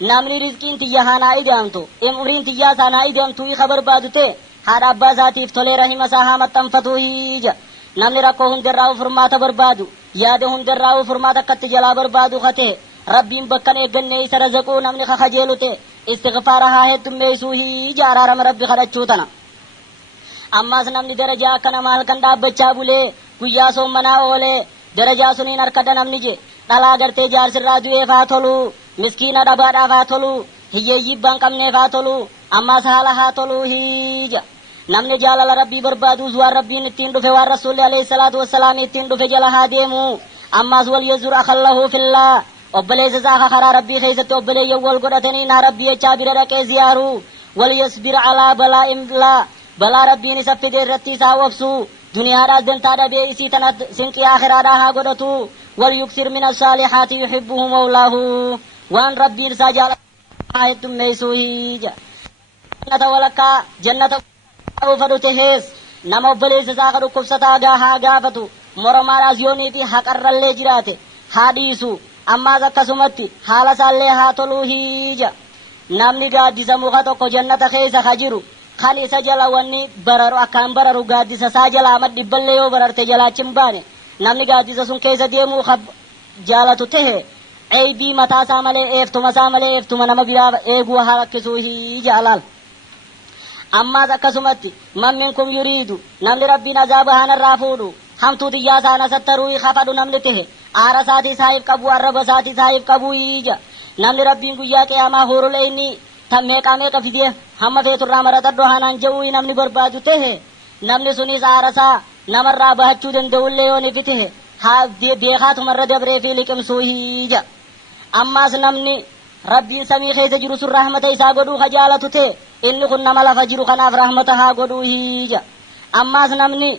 namni rizqiin tiyya haanaa ida'amtu umriin tiyyaa saanaa ida'amtu ika barbaadu ta'e haadha abbaa isaatiif tolee rahima isaa haa maxxanfatu hija namni rakkoo hundarraa furmaata barbaadu yaada hundarraa furmaata akkatti jalaa barbaadu kate rabbiin bakkan eegganne isa razaquu namni kakajeelu ta'e istighfaara haa heddummeessuu hija araarama rabbi kadhachuu tana ammaas namni darajaa akkana maal kan dhaabbachaa bulee guyyaa soommanaa oolee darajaa suniin harkadha namni je dhalaa gartee jaarsirraa du'eef haa tolu miskiina dhabaadhaaf haa tolu hiyyeeyyii abbaan qabneef haa tolu ammaas haala haa tolu hija namni jaalala rabbii barbaaduus waan rabbiin ittiin dhufe waan rasuulli alayhi salaatu wassalaam ittiin dhufe jala haa deemu ammaas wal yazur akhallahu fillaa obboleessa isaa karaa rabbii keessatti obboleeyyan wal godhatanii naa rabbii jechaa bira dhaqee ziyaaru wal yasbir alaa balaa rabbiin isa fide irratti isaa obsu duniyaadhaas dantaa dhabee isii tana sinqii akhiraadhaa haa godhatu wal yuksir min assaalihaati yuhibbuhu mawlaahu waan rabbiin isaa jaalatu haa heddummeessuu hija jannata walakkaa jannata fadhute hees nama obboleessa isaa ka dhukkubsataa haa gaafatu mormaadhaas yoonii fi haqarrallee jiraate haa dhiisu ammaas akkasumatti haala isaallee haa toluu hija namni gaaddisa muka tokko jannata keessa ka jiru kan isa jala wanni bararu akkaan bararu gaaddisa isaa jala amma dhibballee yoo bararte jalaachin baane namni gaaddisa sun keessa deemuu jaalatu tahe eeybii mataa isaa malee eeftuma nama biraa eeguu haa rakkisuu hija alaal ammaas akkasumatti man minkum yuriidu namni rabbiin azaaba haanarraa fuudhu hamtuu xiyyaa saana sattaruu hafadhu namni tahe aara isaatii isaayif qabu arraba isaatii isaayif qabu hija namni rabbiin guyyaa qiyaamaa huurule inni tan meeqa fidee hamma feeturraa maratadho hanaan ja'uu namni barbaadu tahe namni sunis aara isaa namarraa bahachuu danda'ullee yoon ifi tahe haa beekaatumarra dabree fi liqimsuu hija ammaas namni rabbiin samii keessa jiru sun rahmata isaa godhuu ka jaalatu tahe inni kun nama lafa jiru kanaaf rahmata haa godhuu hija ammaas namni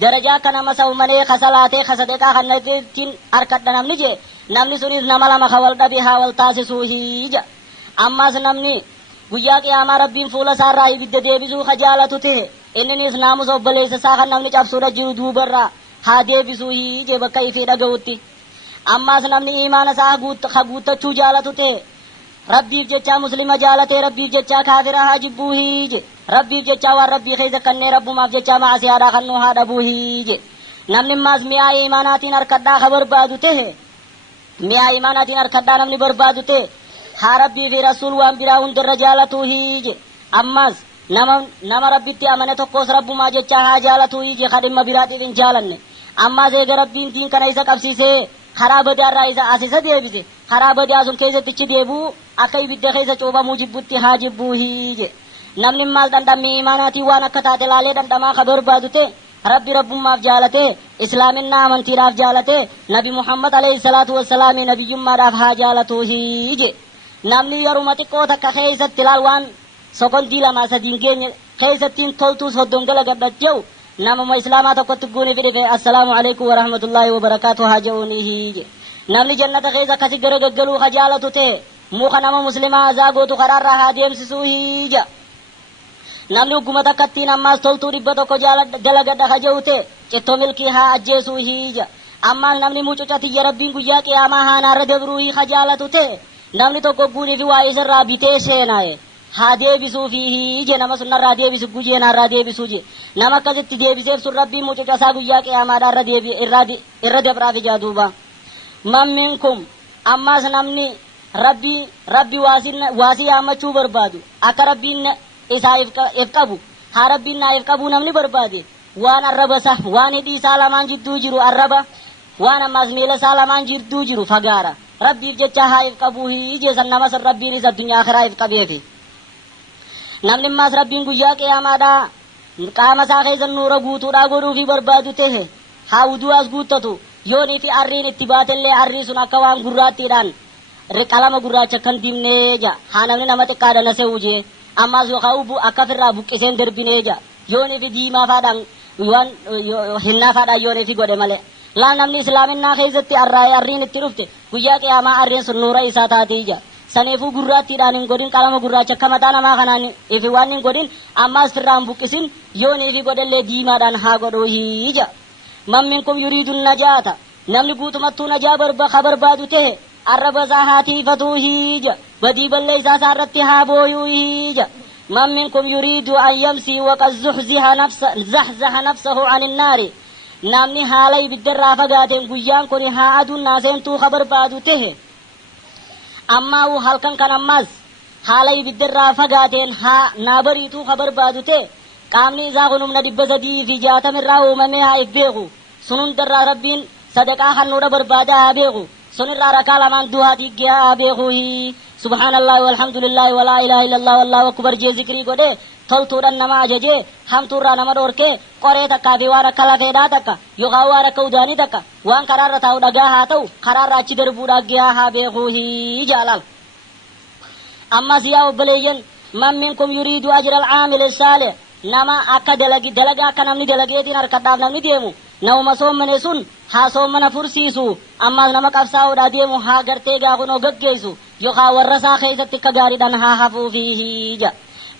darajaa kana masa'u malee kasalaatee kasadeqaa kanattiin harkadha namni je namni sunis nama lama ka wal dhabe haa wal taasisuu hija ammaas namni guyyaa qiyaamaa rabbiin fuula isaarraa ibidda deebisuu ka jaalatu tahe inninis naamusa obboleessa isaa kan namni cabsuudha jiru duubarraa haa deebisuu hije bakka ifii dhaga'utti ammaas namni imaana isaa ka guuttachuu jaalatu tahe rabbiif jechaa muslima jaalatee rabbiif jechaa kaafira haa jibbuu hije rabbiif jechaa waan rabbii keessa kannee rabbumaaf jechaa maasiyaadhaa kannuu haa dhabuu hije namni maas mi'aa imaanaatiin harkadhaa ka barbaadu tahe mi'aa imaanaatiin harkadhaa namni barbaadu tahe haa rabbii fi rasuul waan biraa hundarra jaalatuu hije ammaas nama rabbitti amane tokkos rabbumaa jechaa haa jaalatuu hije ka dhimma biraatiif hin jaalanne ammaas eega rabbiin diin kana isa qabsiisee karaa badaarraa isa asisa deebise karaa badaa sun keessattichi deebuu akka ibidda keessa cuubamuu jibbutti haa jibbuu hije namni maal dhandhammii imaanaatii waan akka taate laalee dhandhamaa ka barbaadu ta'e rabbi rabbummaaf jaalate islaaminaa amantiidhaaf jaalate nabi muhammad alayhi salaatu wassalaami nabiyyummaadhaaf haa jaalatuu hije namni yeruma xiqqoo takka keessatti laal waan sokondii lamaa sadiin geenye keessattiin toltuus hoddongala gadhache'u namuma islaamaa tokkotti guunii fidhife assalaamu alaikum warahmatullaahi wabarakaatu haa je'uunii hije namni jannata keessa akkasi gara gaggaluu ka jaalatu ta'e muka nama muslimaa azaa gootu karaarraa haa deemsisuu hija namni ugguma takkattiin ammaas toltuu dhibba tokko dalagadha haja'ute cittoo milkii haa ajjeesuu hiija ammaas namni mucuca tiyya rabbiin guyyaa qiyaamaa haanaarra dabruu hii hajaalatu ta'e namni tokko guuniifi waa isarraa bitee seenaa'e haa deebisuu fi hiije nama sunnarraa deebisu gujeenaarraa deebisuu je nama akkasitti deebiseef sun rabbiin mucuca isaa guyyaa qiyaamaadhaa irra dabraaf ijaa duuba man minkum ammaas namni rabbi waasii yaammachuu barbaadu akka rabbiin isaa if qabu haa rabbiin naa if qabuu namni barbaade waan arrabasa waan hidhii isaa lamaan jidduu jiru arraba waan ammaas miila isaa lamaan jidduu jiru fagaara rabbiif jecha haa if qabuu hiijeesan namas rabbiinis addunyaa karaa if qabeefi namni ammaas rabbiin guyyaa qiyaamaadhaa qaama isaa keessa nuura guutuudhaa godhuufi barbaadu tahe haa wudu'aas guuttatu yoonii fi arriin itti baatellee arrii sun akka waan gurraattiidhaan qalama gurraacha kan dibnee ja haa namni nama xiqqaadha na se'u jee ammaas yookaan akka firraa buqqiseen darbinee ja yoonii fi diimaa faadhaan waan hinnaa faadhaan yoonii fi godhe malee laan namni islaaminaa keessatti arriin itti dhufte guyyaa qiyaamaa arriin sun nuura isaa taatee ja saniifuu gurraattiidhaan hin godhin qalama gurraacha akka mataa namaa kanaan ifi waan hin godhin ammaas firraan buqqisin yoonii fi godhallee diimaadhaan haa godhuu hiija man minkum yuriidu najaata namni guutumattuu najaa barbaadu tahe arraba isaa haa tiifatuu hiija badii balleessaa isaa irratti haa booyuu hiija man minkum yuriidu an yamsii waqad zaxzaxa nafsahu an innaari namni haala ibiddarraa fagaateen guyyaan kun haa aduun naaseentuu ka barbaadu tahe ammaa halkan kan ammaas haala ibiddarraa fagaateen haa naa bariituu ka barbaadu tahe qaamni isaa kun humna 360 uumamee haa if beeku sun hundarraa rabbiin sadaqaa hannuudha barbaadaa haa beeku sunirraa rakaa lamaan duhaa dhiiggaa haa beekuuhi subhaanallahi walhamdulillahi walaa ilaaha illallah wallahu akbar jee zikrii godhe toltuudhaan nama ajajee hamtuurraa nama dhoorkee qoree takkaa fi waan akka lafeedhaa takka yookaan waan akka udaanii takka waan karaarra taa'u dhagaa haa ta'u karaarra achi darbuudhaa giyaa haa beekuuhi jaalal ammas yaa obboleeyyan man minkum yuriidu ajra alcaamili saalih nama akka dalagaa akka namni dalageetiin harkadhaaf namni deemu nama soommane sun haa soommana fursiisu ammaas nama qabsaa'uudhaa deemu haa gartee gaafunoo gaggeessu yookaan warra isaa keessatti akka gaariidhaan haa hafuufiija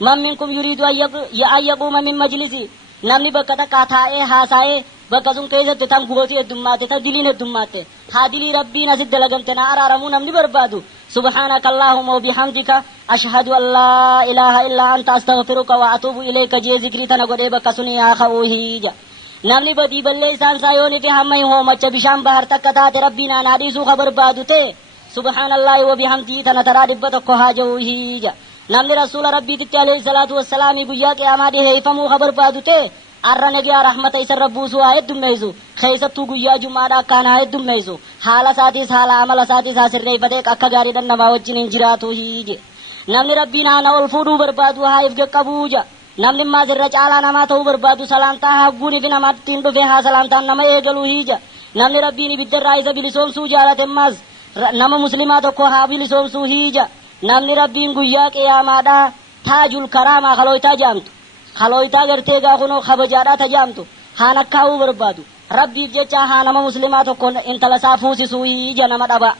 man minkum yuriidu an yaquuma min majlisi namni bakka takkaa taa'ee haasaa'ee bakka sun keessatti tan gootii heddummaate tan diliin heddummaate haa dilii rabbiin asitti dalagamte naa araaramuu namni barbaadu subhaanaka allaahumma wabihamdika ashhadu an laa ilaaha illaa anta astaghfiruka wa atuubu ilayka jee zikrii tana godhee bakka sun haa ka'uuhiija namni badii balleessaan isaa yoonii fi hamma hin hoomacha bishaan bahar takka taate rabbiin haa dhiisuu ka barbaadu ta'e subhaanallaahi wabihamdii tana taraa 100 haa ja'uuhiija namni rasuula rabbiititti alayhi salaatu wassalaamii guyyaa qiyaamaa dhiheeffamuu ka barbaadu ta'e arra nagaa rahmata isarra buusuu haa heddummeessu keessattuu guyyaa jumaadha akkaan haa heddummeessu haala isaatiis haala amala isaatiis haa sirreeffatee akka gaariidhaan namaa wajjin hin jiraatu hiije namni rabbiin haa na ol fuudhuu barbaadu haa if qaqqabuuja namni maas irra caalaa namaa ta'uu barbaadu salaamtaa hagguunii fi namaatti hin dhufe haa salaamtaan nama eegaluu hiija namni rabbiin ibiddarraa isa bilisoomsuu jaalate maas nama muslimaa tokko haa bilisoomsuu hiija namni rabbiin guyyaa qiyaamaadhaa taajul karaamaa kalooytaa jaamtu kalooytaa gartee gaafunoo kabajaadhaa tajaamtu haa nakkaa'uu barbaadu rabbiif jecha haa nama muslimaa tokko intala isaa fuusisuu hiija nama dhaba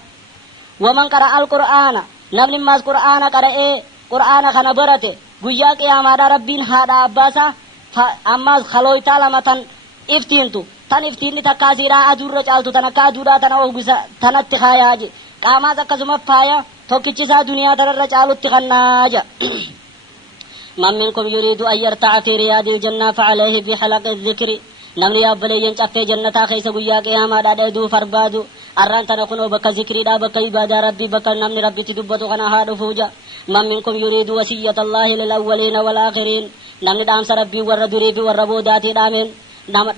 waman qara alqur'aana namni maas qur'aana qara'ee qur'aana kana barate guyyaa qiyaamaadhaa rabbiin haadha abbaasaa ammaas kalooytaa lama tan iftiintu tan iftiinni takkaasiidhaa aduurra caaltu tan akka aduudhaa tana oogisa tanatti kaayaaje qaamaas akkasuma faaya tokkichisaa duniyaa tanarra caalutti kannaaja man minkum yuriidu an yarta'a fi riyaadil jannaa fa'alayhi bi halaqi dhikri namni yaabbalee caffee jannataa keessa guyyaa qiyaamaadhaa dheeduu barbaadu arraan tana kunoo bakka zikriidhaa bakka ibaadaa rabbii bakka namni rabbitti dubbatu kana haa dhufuuja man minkum yuriidu wasiyyata allaahi lil awwaliina wal aakhiriin namni dhaamsa rabbii warra durii fi warra boodaatii dhaameen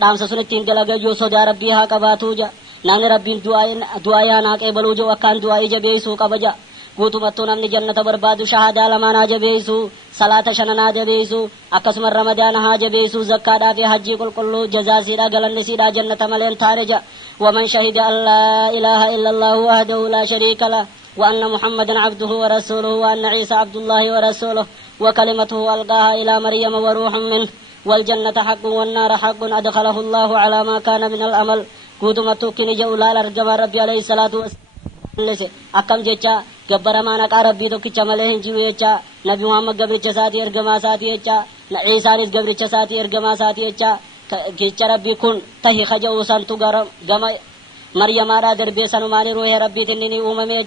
dhaamsa sun ittiin dalagayyuu sodaa rabbii haa qabaatuuja namni rabbiin du'aa yaa naa qeebaluu jiru akkaan du'aa jabeessuu qabaja guutumattuu namni jannata barbaadu shahaadaa lamaan haa jabeessu salaata 5 haa jabeessu akkasuma ramadaana haa jabeessu zakkaadhaa fi hajjii qulqulluu jazaasiidhaa galannisiidhaa jannata maleen taareja waman shahida an laa ilaaha illa allaahu wahdahu laa shariika lah وأن محمدا عبده ورسوله وأن عيسى عبد الله ورسوله وكلمته ألقاها إلى مريم وروح منه والجنة حق والنار حق أدخله الله على ما كان من الأمل كوتما توكني جولا لرجما ربي عليه الصلاة والسلام أكم جيتشا جبر ما نكا ربي توكي ماله جيو يتشا نبي محمد قبل ساتي ارجما ساتي يتشا عيسانيس قبرتش ساتي إرقما ساتي كيتش ربي كن تهي خجو سانتو قم مريم را دربي سنماني روح ربي تنيني أممي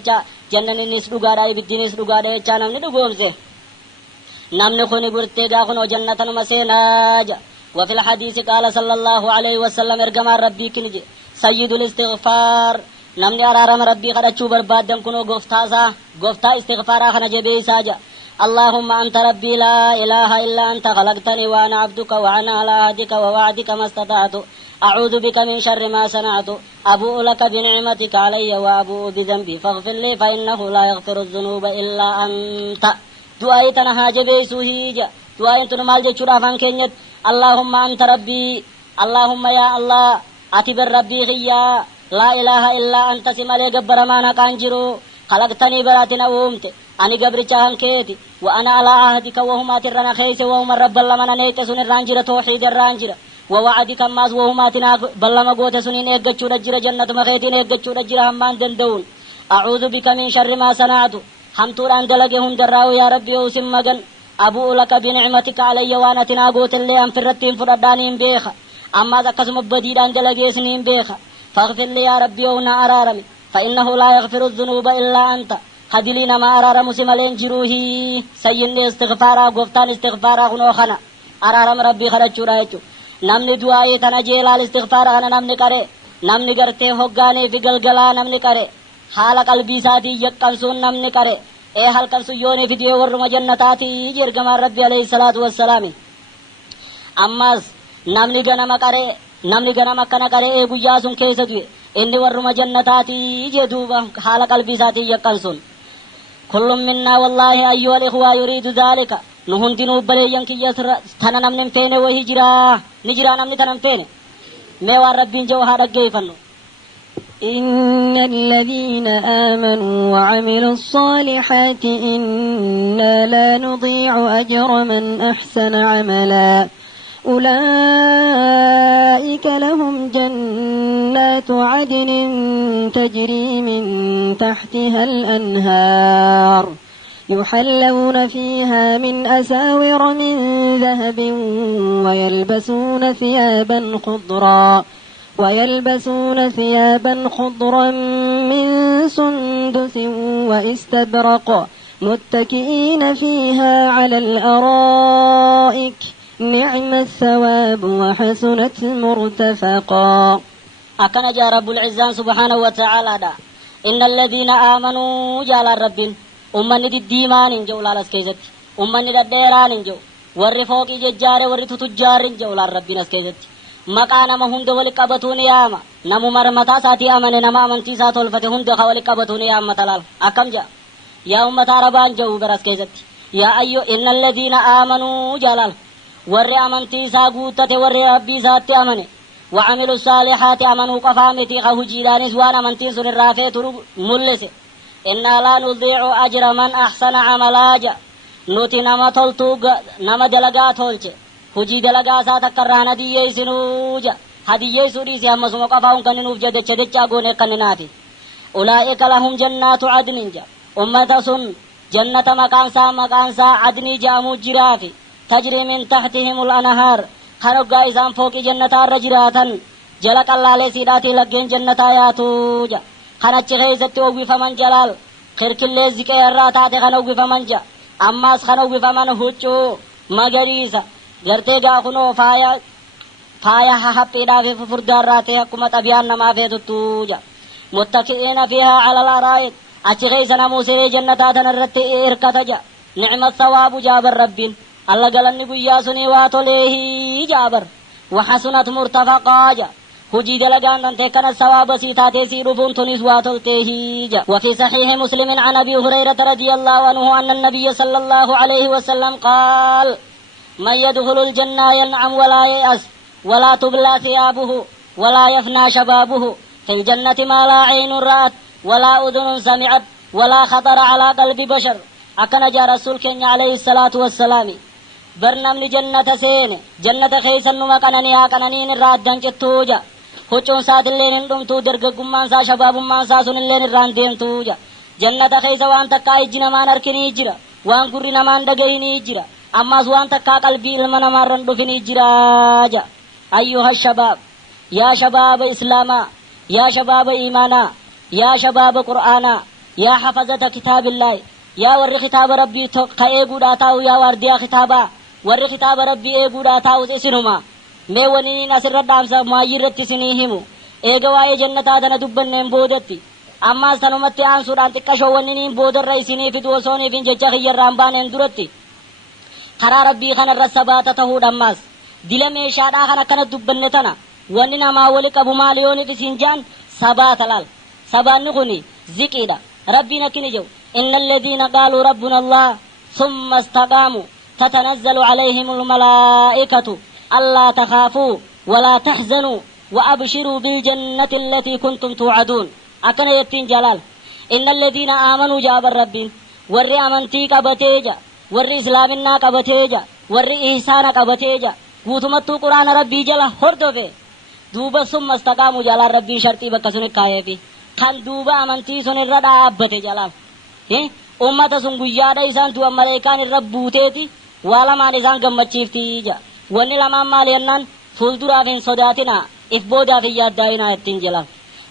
جنن النس دغاراي بدينس دغاراي نمني دغومسه نمني خوني برتي غاخنو جنة مسيناج. وفي الحديث قال صلى الله عليه وسلم إرقما ربي كنجي سيد الاستغفار نمني أرارم ربي خرچو بربادم كنو غفتا استغفارا خنجبي ساجا. اللهم أنت ربي لا إله إلا أنت خلقتني وأنا عبدك وأنا على عهدك ووعدك ما استطعت أعوذ بك من شر ما صنعت أبوء لك بنعمتك علي وأبوء بذنبي فاغفر لي فإنه لا يغفر الذنوب إلا أنت. دعائي تنها جبي سوهيجا دعائي تنمال جيشورا فانكينيت. اللهم أنت ربي اللهم يا الله أتبر ربي غيا لا إله إلا أنت سمالي قبر مانا كانجرو خلقتني براتنا وومت أني قبر جاهن كيتي وأنا على عهدك وهما ترنا خيس وهما رب اللمنا نيت سن الرانجرة توحيد الرانجرة ووعدك ماز وهما تنا بلما قوت سنين إيقاتشو رجرة جنة مخيتين إيقاتشو رجرة همان دندون. أعوذ بك من شر ما صنعت حمتور أن دلقهم دراو يا ربي وسم مغن أبوء لك بنعمتك علي وانا تنا قوت اللي أنفرتين فردانين بيخا أما ذكسم بديد أن دلقي سنين بيخا فاغفر لي يا ربي ونا أرارمي فإنه لا يغفر الذنوب إلا أنت. هدلينا ما أرارم سمالين جروهي سيني استغفارا قفتان استغفارا غنوخنا أرارم ربي خرجو رايجو. نمني دعائي تنجيل الاستغفار أنا نمني كاري نمني قرتي حقاني في قلقلا نمني كاري حال قلبي ساتي يقنسون نمني كاري اي حال قنسو يوني في ديو ورم جنتاتي جرقما ربي عليه الصلاة والسلام. أماس نمني غنما كاري نمني غنما كنا كاري اي قياسون كيسدوي إني ورم جنتاتي جدوبا حال قلبي ساتي يقنسون. كل منا والله أيها الإخوة يريد ذلك نهون دينو بليان كي يسر تنانم نمفين وهجرا نجرا نمني تنمفين ميوى ربين جوهر الجيفنو. إن الذين آمنوا وعملوا الصالحات إنا لا نضيع أجر من أحسن عملا أولئك لهم جنات عدن تجري من تحتها الأنهار يحلون فيها من أساور من ذهب ويلبسون ثيابا خضرا من سندس واستبرق متكئين فيها على الأرائك نعم الثواب وحسنت مرتفقا. أكن جاء رب العزان سبحانه وتعالى دا إن الذين آمنوا جال رب أمني الديمان جو لالس كيست أمني الديران جو ورّي فوقي ججار ورّي تتجار جو لالرب نس كيست مقانا ما هند ولقبتون ياما نمو مرمتا ساتي أمن نما منتي سات الفتح هند ولقبتون ياما تلال أكم جاء يا أمة عربان جو برس كيست يا أيو إن الذين آمنوا جلال ورّي أمنتي ساقوتة ورّي ربي سات أمن وعملوا الصالحات أمنوا قفامتي خهجيدانس وانا منتي سن الرافيت ملس إنا لا نضيع أجر من أحسن عملاجا نوتي نما تلتو نما دلقا تولچ هجي دلقا ساتا كرانا ديي سنوجا هديي سوري سيما سمو قفاهم كننوف جدچ دچا غوني كنناتي. أولئك لهم جنات عدن جا أمة سن جنة مكانسا عدني جامو جرافي تجري من تحتهم الأنهار خرقا إسان فوق جنة الرجراتا جلق الله لسيداتي لقين جنة آياتوجا خنچ غيزت وقف من جلال خرق اللي زكي الراتات خنوقف من جا أماس خنوقف من هجو مغريسا گرتے گا خنو فایا حپی دافی فردار راتے حکومت ابیان نما فیدتو جا متکئین فیها علی الارائک اچی غیسنا موسیر جنتا تنرت ارکتا جا نعمت ثواب جابر ربین اللہ گلن گویا سنی واتو لیہی جابر وحسنت مرتفقا جا هجي دلقان تنتكن الثواب سيتاتي سيرفون تنس واتلتيه. وفي صحيح مسلم عن أبي هريرة رضي الله عنه أن النبي صلى الله عليه وسلم قال من يدخل الجنة ينعم ولا ييأس ولا تبلى ثيابه ولا يفنى شبابه في الجنة ما لا عين رأت ولا أذن سمعت ولا خطر على قلب بشر. أكن جاء رسول كن عليه الصلاة والسلام برنامج جنة سين جنة خيسا نما كنني كننين الرادن جتوجا huccun saatilleen hin dhumtuu dargaggummaan isaa shabaabummaan isaa sunilleen irraan deemtuuja jannata keessa waan takkaa ijji namaan harkinii jira waan gurri namaan dhagayinii jira ammas waan takkaa qalbii ilma namaarran dhufini jiraaja ayyuha shabaab yaa shabaaba islaamaa yaa shabaaba iimaanaa yaa shabaaba qur'aanaa yaa hafazata kitaabillahi yaa warri kitaaba rabbii ka eeguudhaa taa'u yaa waardiyaa kitaabaa warri kitaaba rabbii eeguudhaa taa'us isinuma mee waniin asirra dhaamsa maayyirratti isinii himu eega waa'ee jannataa tana dubbanneen boodatti ammaas tanumatti aansuudhaan xiqqashoo wanniniin boodarra isinii fidu osooniifin jecha kiyyarraan baaneen duratti karaa rabbii kanarra sabaata ta'uudha ammaas dila meeshaadhaa kan akkana dubbanne tana wanni namaa wali qabu maaliyoonif isin jaan sabaata laal sabaanni kuni ziqiidha rabbiin akkini jedhu inna alladhiina qaaluu rabbuna allah summa istaqaamu tatanazzalu calayhim almalaa'ikatu allaa takhaafuu walaa taxzanuu وأبشروا بالجنة التي كنتم توعدون أكن يتين جلال إن الذين آمنوا جاب الرب ور أمنتي كبتيجا ور إسلامنا كبتيجا ور إحسان كبتيجا وثمتو قرآن ربي جلا هردوبه دوبا ثم استقاموا جلال ربي شرطي بكسن كايفي كان دوبا أمنتي سن الرد أبتي جلال أمة سن قيادة إسان تو ملائكان الرب بوتيتي والا ما نسان قمتشيفتي جا وني لما مالينان فولدرا فين صداتنا if boodaa fi yaaddaa'inaa ittiin jelaan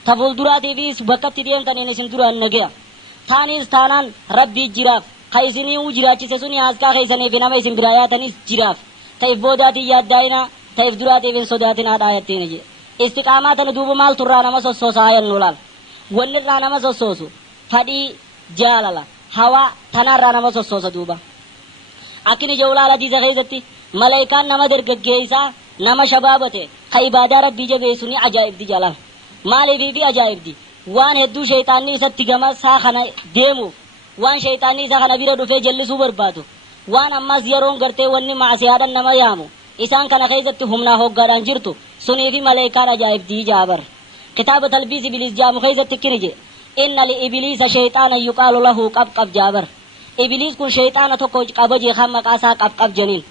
ta fuulduraatiifis bakkatti deemtaniin isin duraan nagaya taanis taanaan rabbii jiraaf ka isinii jiraachise suni haaskaa keessaniif nama isin biraa yaatanis jiraaf ta if boodaatiin yaaddaa'inaa ta if duraatiif hin sodaatinaadhaa ittiin je istiqaamaa tana duuba maaltu irraa nama sossoosaa yennu laal wanni irraa nama sossoosu fadhii jaalala hawaa tanarraa nama sossoosa duuba akkini jawlaal hadiisa keessatti malaayikaan nama dargaggeessaa nama shabaabate ka ibaadaa rabbii jabeessuni ajaa'ibdi jalaan maaliifii fi ajaa'ibdi waan hedduu shayxaanni isatti gama isaa kana deemuuf waan shayxaanni isa kana bira dhufee jallisuu barbaadu waan ammas yeroon gartee wanni maasiyaadhan nama yaamu isaan kana keessatti humnaa hoggaadhaan jirtu sunii fi malaayikaan ajaa'ibdi jaabar kitaaba talbiis ibliis jaamu keessatti kini je inna li ibliisa shayxaana yuqaalu lahu qabqab jaabar ibliis kun shayxaana tokko qaba jee kan maqaa isaa qabqab jeniin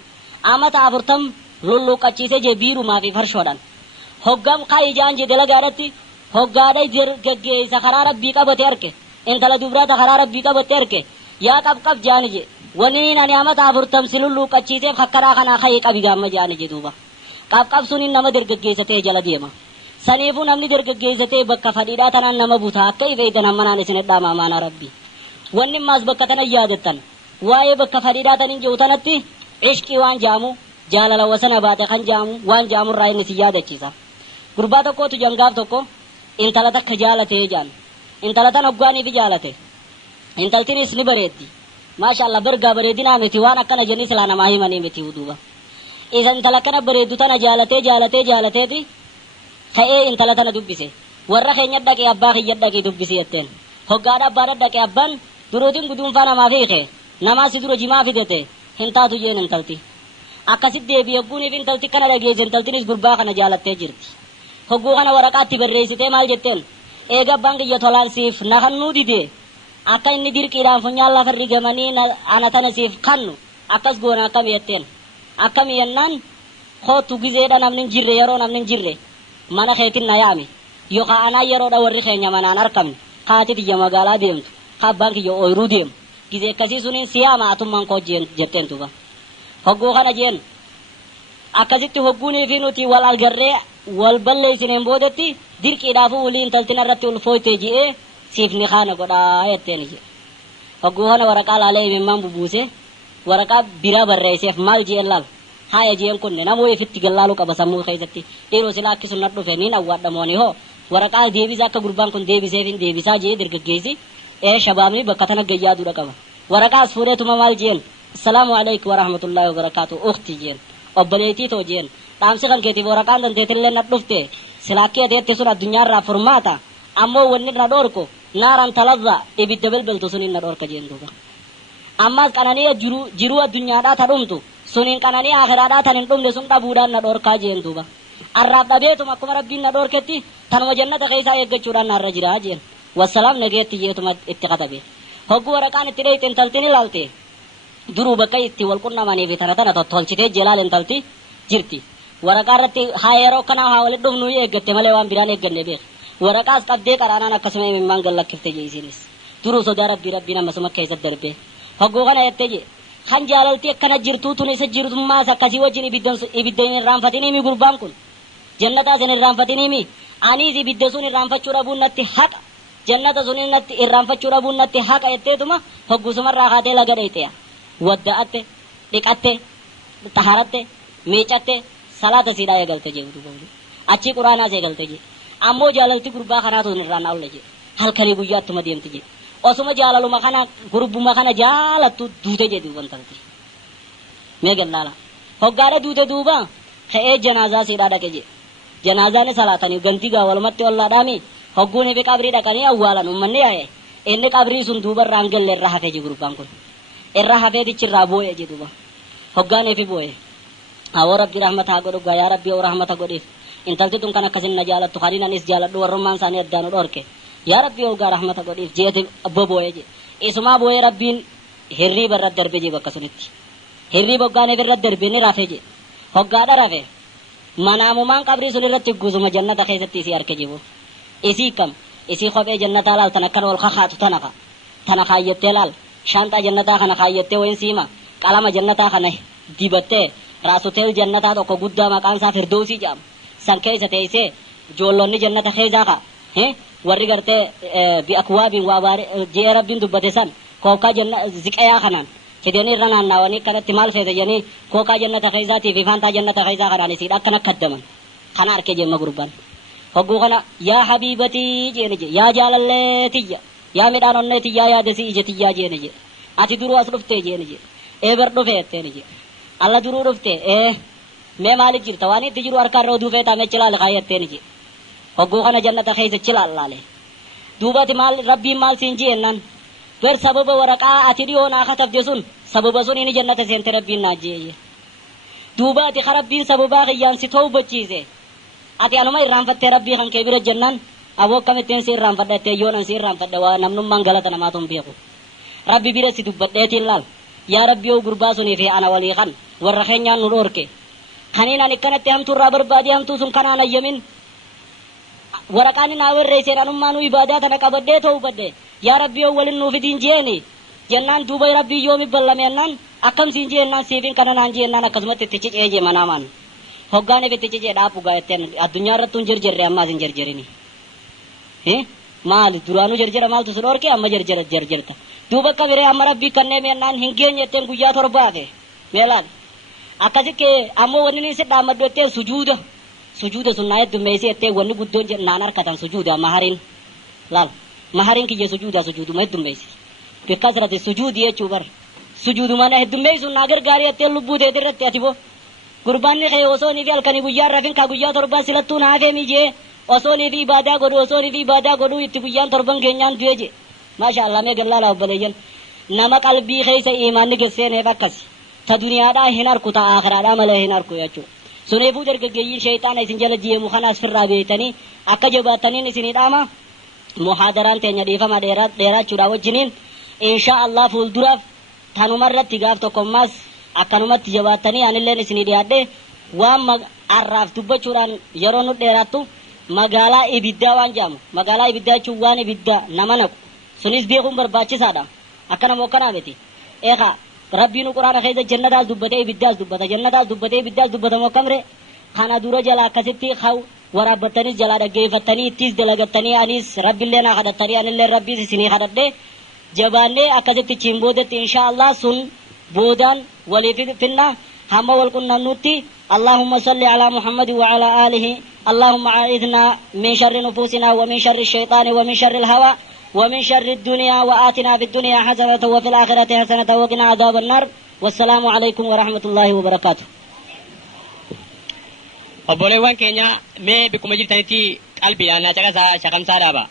amata 40 lulluqachiise je biirumaa fi farshoodhaan hoggam kaayijaan je dalagaadhatti hoggaadha geggeessa karaa rabbii qabate arke intala dubraata karaa rabbii qabate arke yaa qabqab jaani je waniin ani amata 40 si lulluqachiiseef hakkaraa kanaa kayee qabi gaamma jaani je duuba qabqab suniin nama dargaggeessatee jala deema saniifuu namni dargaggeessatee bakka fadhiidhaa tanaan nama butaa akka ifeeytan hammanaan isin hedhaamaa maanaa rabbii wanni maas bakka tana yaadattan waa'ee bakka fadhiidhaa tanin jiru tanatti ishqii waan jaamu jaalala wasana baate kan jaamu waan jaamurraa inni si yaadachiisa gurbaa tokkootu jangaaf tokko intala takka jaalatee jaan intala tan hoggaanii fi jaalate intaltinis ni bareeddi maashaallah bargaa bareedinaa miti waan akkana jenni silaa namaa himanii miti duuba isa intala kana bareeddu tana jaalateeti ka'ee intala tana dubbise warra keenya dhaqee abbaa kiyya dhaqee dubbisi jetteen hoggaadha abbaadha dhaqee abbaan duruutiin guduunfaa namaa fiike namaa si dura jimaa fidete hin taatu jeen intalti akkasit deebi hogguuniif intalti kana dhageesse intaltinis gurbaa kana jaalattee jirti hogguu kana waraqaatti barreessitee maal jetteen eega abbaan kiyya tolaan siif na kannuu dide akka inni dirqiidhaan funyaan lafa rigamanii ana tana siif kannu akkas goona akkami jetteen akkami yennaan kootu gizeedha namni jirre yeroo namni jirre mana keetin na yaami yookaan anaa yeroodha warri keenya manaan arkamne kaati tiyya magaalaa deemtu ka abbaan kiyya ooyiruu deemu gizee akkasii suniin siyaama atummaan koo jetteen tuba hogguu kana jeen akkasitti hogguunii fi nuti wal algarree wal balleessineen boodetti dirqiidhaafuu waliin intaltina irratti ulfooytee ji'ee siif ni kaana godhaa jetteen je hogguu kana waraqaa laalee imimmaan bubuuse waraqaa biraa barreesseef maal jeen laal haya jeen kunne namoo ifitti gallaaluu qaba sammuu keessatti dhiiroo silaa akkisun na dhufe niin awwaadhamooni hoo waraqaa deebisa akka gurbaan kun deebiseef hin deebisaa jee dargaggeessi shabaabni bakka tana gayyaadudha qaba waraqaas fuudheetuma maal jeen assalaamu alaykum warahmatullaahi wabarakaatu ukhti jeen obboleetii too jeen dhaamsi kan keetiif waraqaan danteetillee na dhufte silaakkee teetti sun addunyaarraa furmaata ammoo wanni na dhoorku naaran talazza ibidda belbeltu suniin na dhoorka jeen duuba ammaas qananii jiruu addunyaadhaa ta dhumtu suniin qananii akhiraadhaa tan hin dhumne sun dhabuudhaan na dhoorkaa jeen duuba arraaf dhabeetuma akkuma rabbiin na dhoorketti tanuma jannata keessaa eeggachuudhaan narra jiraa jeen wassalaam nageetti jeetuma itti katabe hogguu waraqaan itti dheeyte intaltiin ilaalte duruu bakka itti wal qunnamanii fi tana tottolchitee jalaal intalti jirti waraqaa irratti haa yeroo kanaa haa walit dhufnu eeggatte malee waan biraan eegganne beek waraqaas qabdee qaraanaan akkasuma imimmaan gallakkifte je isinis duruu sodaa rabbii ammasuma keessatti darbe hogguu kana jettee je kan jaalalti akkana jirtuu tun isa jirtummaas akkasii wajjin ibidda hin irraanfatinimi gurbaan kun jannataa sin irraanfatinimi anis ibidda sun irraanfachuu dhabuun natti haqa jannata sun natti irraanfachuu dhabuun natti haqa jetteetuma hoggusumarraa kaatee laga dheeyxeya wadda'atte dhiqatte taharatte miicatte salaata siidhaa eegalte jedhu achi quraanaas eegalte jedhe ammoo jaalalti gurbaa kanaatu hin irraan oolle jedhe halkanii guyyaattuma deemti jedhe osuma jaalaluma kana gurbuma kana jaalattu duute jedhu wantanti mee gallaala hoggaadha duute duuba ka'ee janaazaa siidhaa dhaqe jedhe janaazaan salaatanii gantii gaa walumatti ollaadhaami hogguuni fi qabrii dhaqanii awwaalan ummanni yaa'e inni qabrii sun duuba irraan galle irra hafee jedhu gurbaan kun irra hafee dichirraa boo'e jedhuba hoggaanii fi boo'e awoo rabbi rahmata haa godhu gaa yaa rabbi oo rahmata godhiif intalti tun kan akkasin na jaalattu kaniin anis jaaladhu warrummaan isaanii addaan dhorke yaa rabbi oo gaa rahmata godhiif jeeti abba boo'e jedhe isumaa boo'ee rabbiin hirriiba irra darbe jedhu akkasunitti hirriiba hoggaaniif irra darbe ni rafe jedhe hoggaadha rafe manaamumaan qabrii sun irratti guzuma jannata keessatti isii arke jibu isii kam isii kophee jannataa laal tan akkan wal kakaatu tana kaayyattee laal shaanxaa jannataa kana kaayyattee wayin siima qalama jannataa kana dibattee raasutel jannataa tokko guddaa maqaan isaa firdoosii jedhamu san keessa teessee ijoollonni jannata keessaa ka warri gartee bi'akwaabiin waa baarii jee rabbiin dubbate san kookaa ziqayaa kanaan fidanii irra naannawanii kanatti maal feete janii kookaa jannata keessaatii fi faantaa jannata keessaa kanaan isiidha akkana kaddaman kana arkee jemma gurbaan hogguu kana yaa habiibatii jeeni je yaa jaalalleetiyya yaa midhaan onneetiyyaa yaadasii ijatiyyaa jeeni je ati duruu as dhuftee jeeni je eeber dhufee etteeni je alla duruu dhuftee mee maaliif jirta waan itti jiru harkaan roo duufee taamee chilaale kaayatteeni je hogguu kana jannata keessa chilaalaale duubati maal rabbiin maal siin jeennan ber sababa waraqaa ati dhiyoo naa katabde sun sababa sun inni jannata seente rabbiin naa jeeye duubati ka rabbiin sababaa kiyyaan si tawbachiise ati anuma irraanfattee rabbii kan kee bira jennaan aboo akkamittiin si irraanfadhattee yoonan si irraanfadhe waa namnummaan galata namaatuun beeku rabbi bira si dubbadheetiin laal yaa rabbi yoo gurbaa sunii fi ana walii kan warra keenyaan nu dhoorke kaniin ani akkanatti hamtuurraa barbaadee hamtuu sun kanaan ayyamin waraqaan naa warreesseen anummaa nu ibaadaa tana qabadhee tawbadhe yaa rabbi yoo walin nuuf idiin jeeni jennaan duuba rabbii yoomi ballameennan akkam siin jeennaan siifin kana naan jeennaan akkasumatti itti cicee je manaamaan hoggaaniif itti cicee dhaabu gaayetteen addunyaa irratti hin jarjarre ammaas hin jarjarini maali duraanuu jarjara maaltu si dhoorke amma jarjarta duuba akka biree amma rabbii kannee meennaan hin geenye etteen guyyaa torbaafe meelaal akkasitti ammoo wanni ni si dhaammaddu etteen sujuuda sun naa heddummeessi ettee wanni guddoon naan harkatan sujuuda mahariin laal mahariin kiyya sujuuduma heddummeessi bikkasirratti sujuudi jechuu bar sujuudumana heddummeessuun naa gargaarii ettee lubbuu teet irratti ati bo gurbaanni kee osoonii fi halkanii guyyaa rafin ka guyyaa torbaa silattuu naa hafee mijee osoonii fi ibaadaa godhu itti guyyaan torban keenyaan du'e je maasha Allah mee gallaala obboleeyyan nama qalbii keessa imaanni gesseneef akkas ta duniyaadhaa hin arku ta akhiraadhaa malee hin arku jechuu suneefuu dargaggeeyyiin shayxaana isin jala ji'eemu kanaas firraa beeytanii akka jabaattaniin isinii dhaama muhaadaraan teenya dhiifama dheeraachuudha wajjiniin insha Allah fuulduraaf tanumarratti gaaf tokkommaas akkanumatti jabaattanii anilleen isinii dhiyaadhe waan arraaf dubbachuudhaan yeroo nu dheeraattu magaalaa ibiddaa waan jaamu magaalaa ibiddaa jechuun waan ibiddaa nama naqu sunis beekuun barbaachisaadha akkana moo akkanaa miti eeka rabbiin quraana keessa jannataas dubbatee ibiddaas dubbata jannataas dubbatee ibiddaas dubbata moo akkamre kana dura jala akkasitti haw waraabbattanis jalaa dhaggeeffattanii ittis dalagattanii anis rabbiillee naa kadhattanii anillee rabbiis isinii kadhadhe jabaannee akkasitti chiin boodatti insha Allah sun بودان ولي فينا هم والقنا نوتي اللهم صل على محمد وعلى آله اللهم أعذنا من شر نفوسنا ومن شر الشيطان ومن شر الهوى ومن شر الدنيا وآتنا في الدنيا حسنة وفي الآخرة حسنة وقنا عذاب النار والسلام عليكم ورحمة الله وبركاته obboleewwan keenya mee bikkuma jirtanitti qalbiidhaan na caqasaa shaqamsaa dhaaba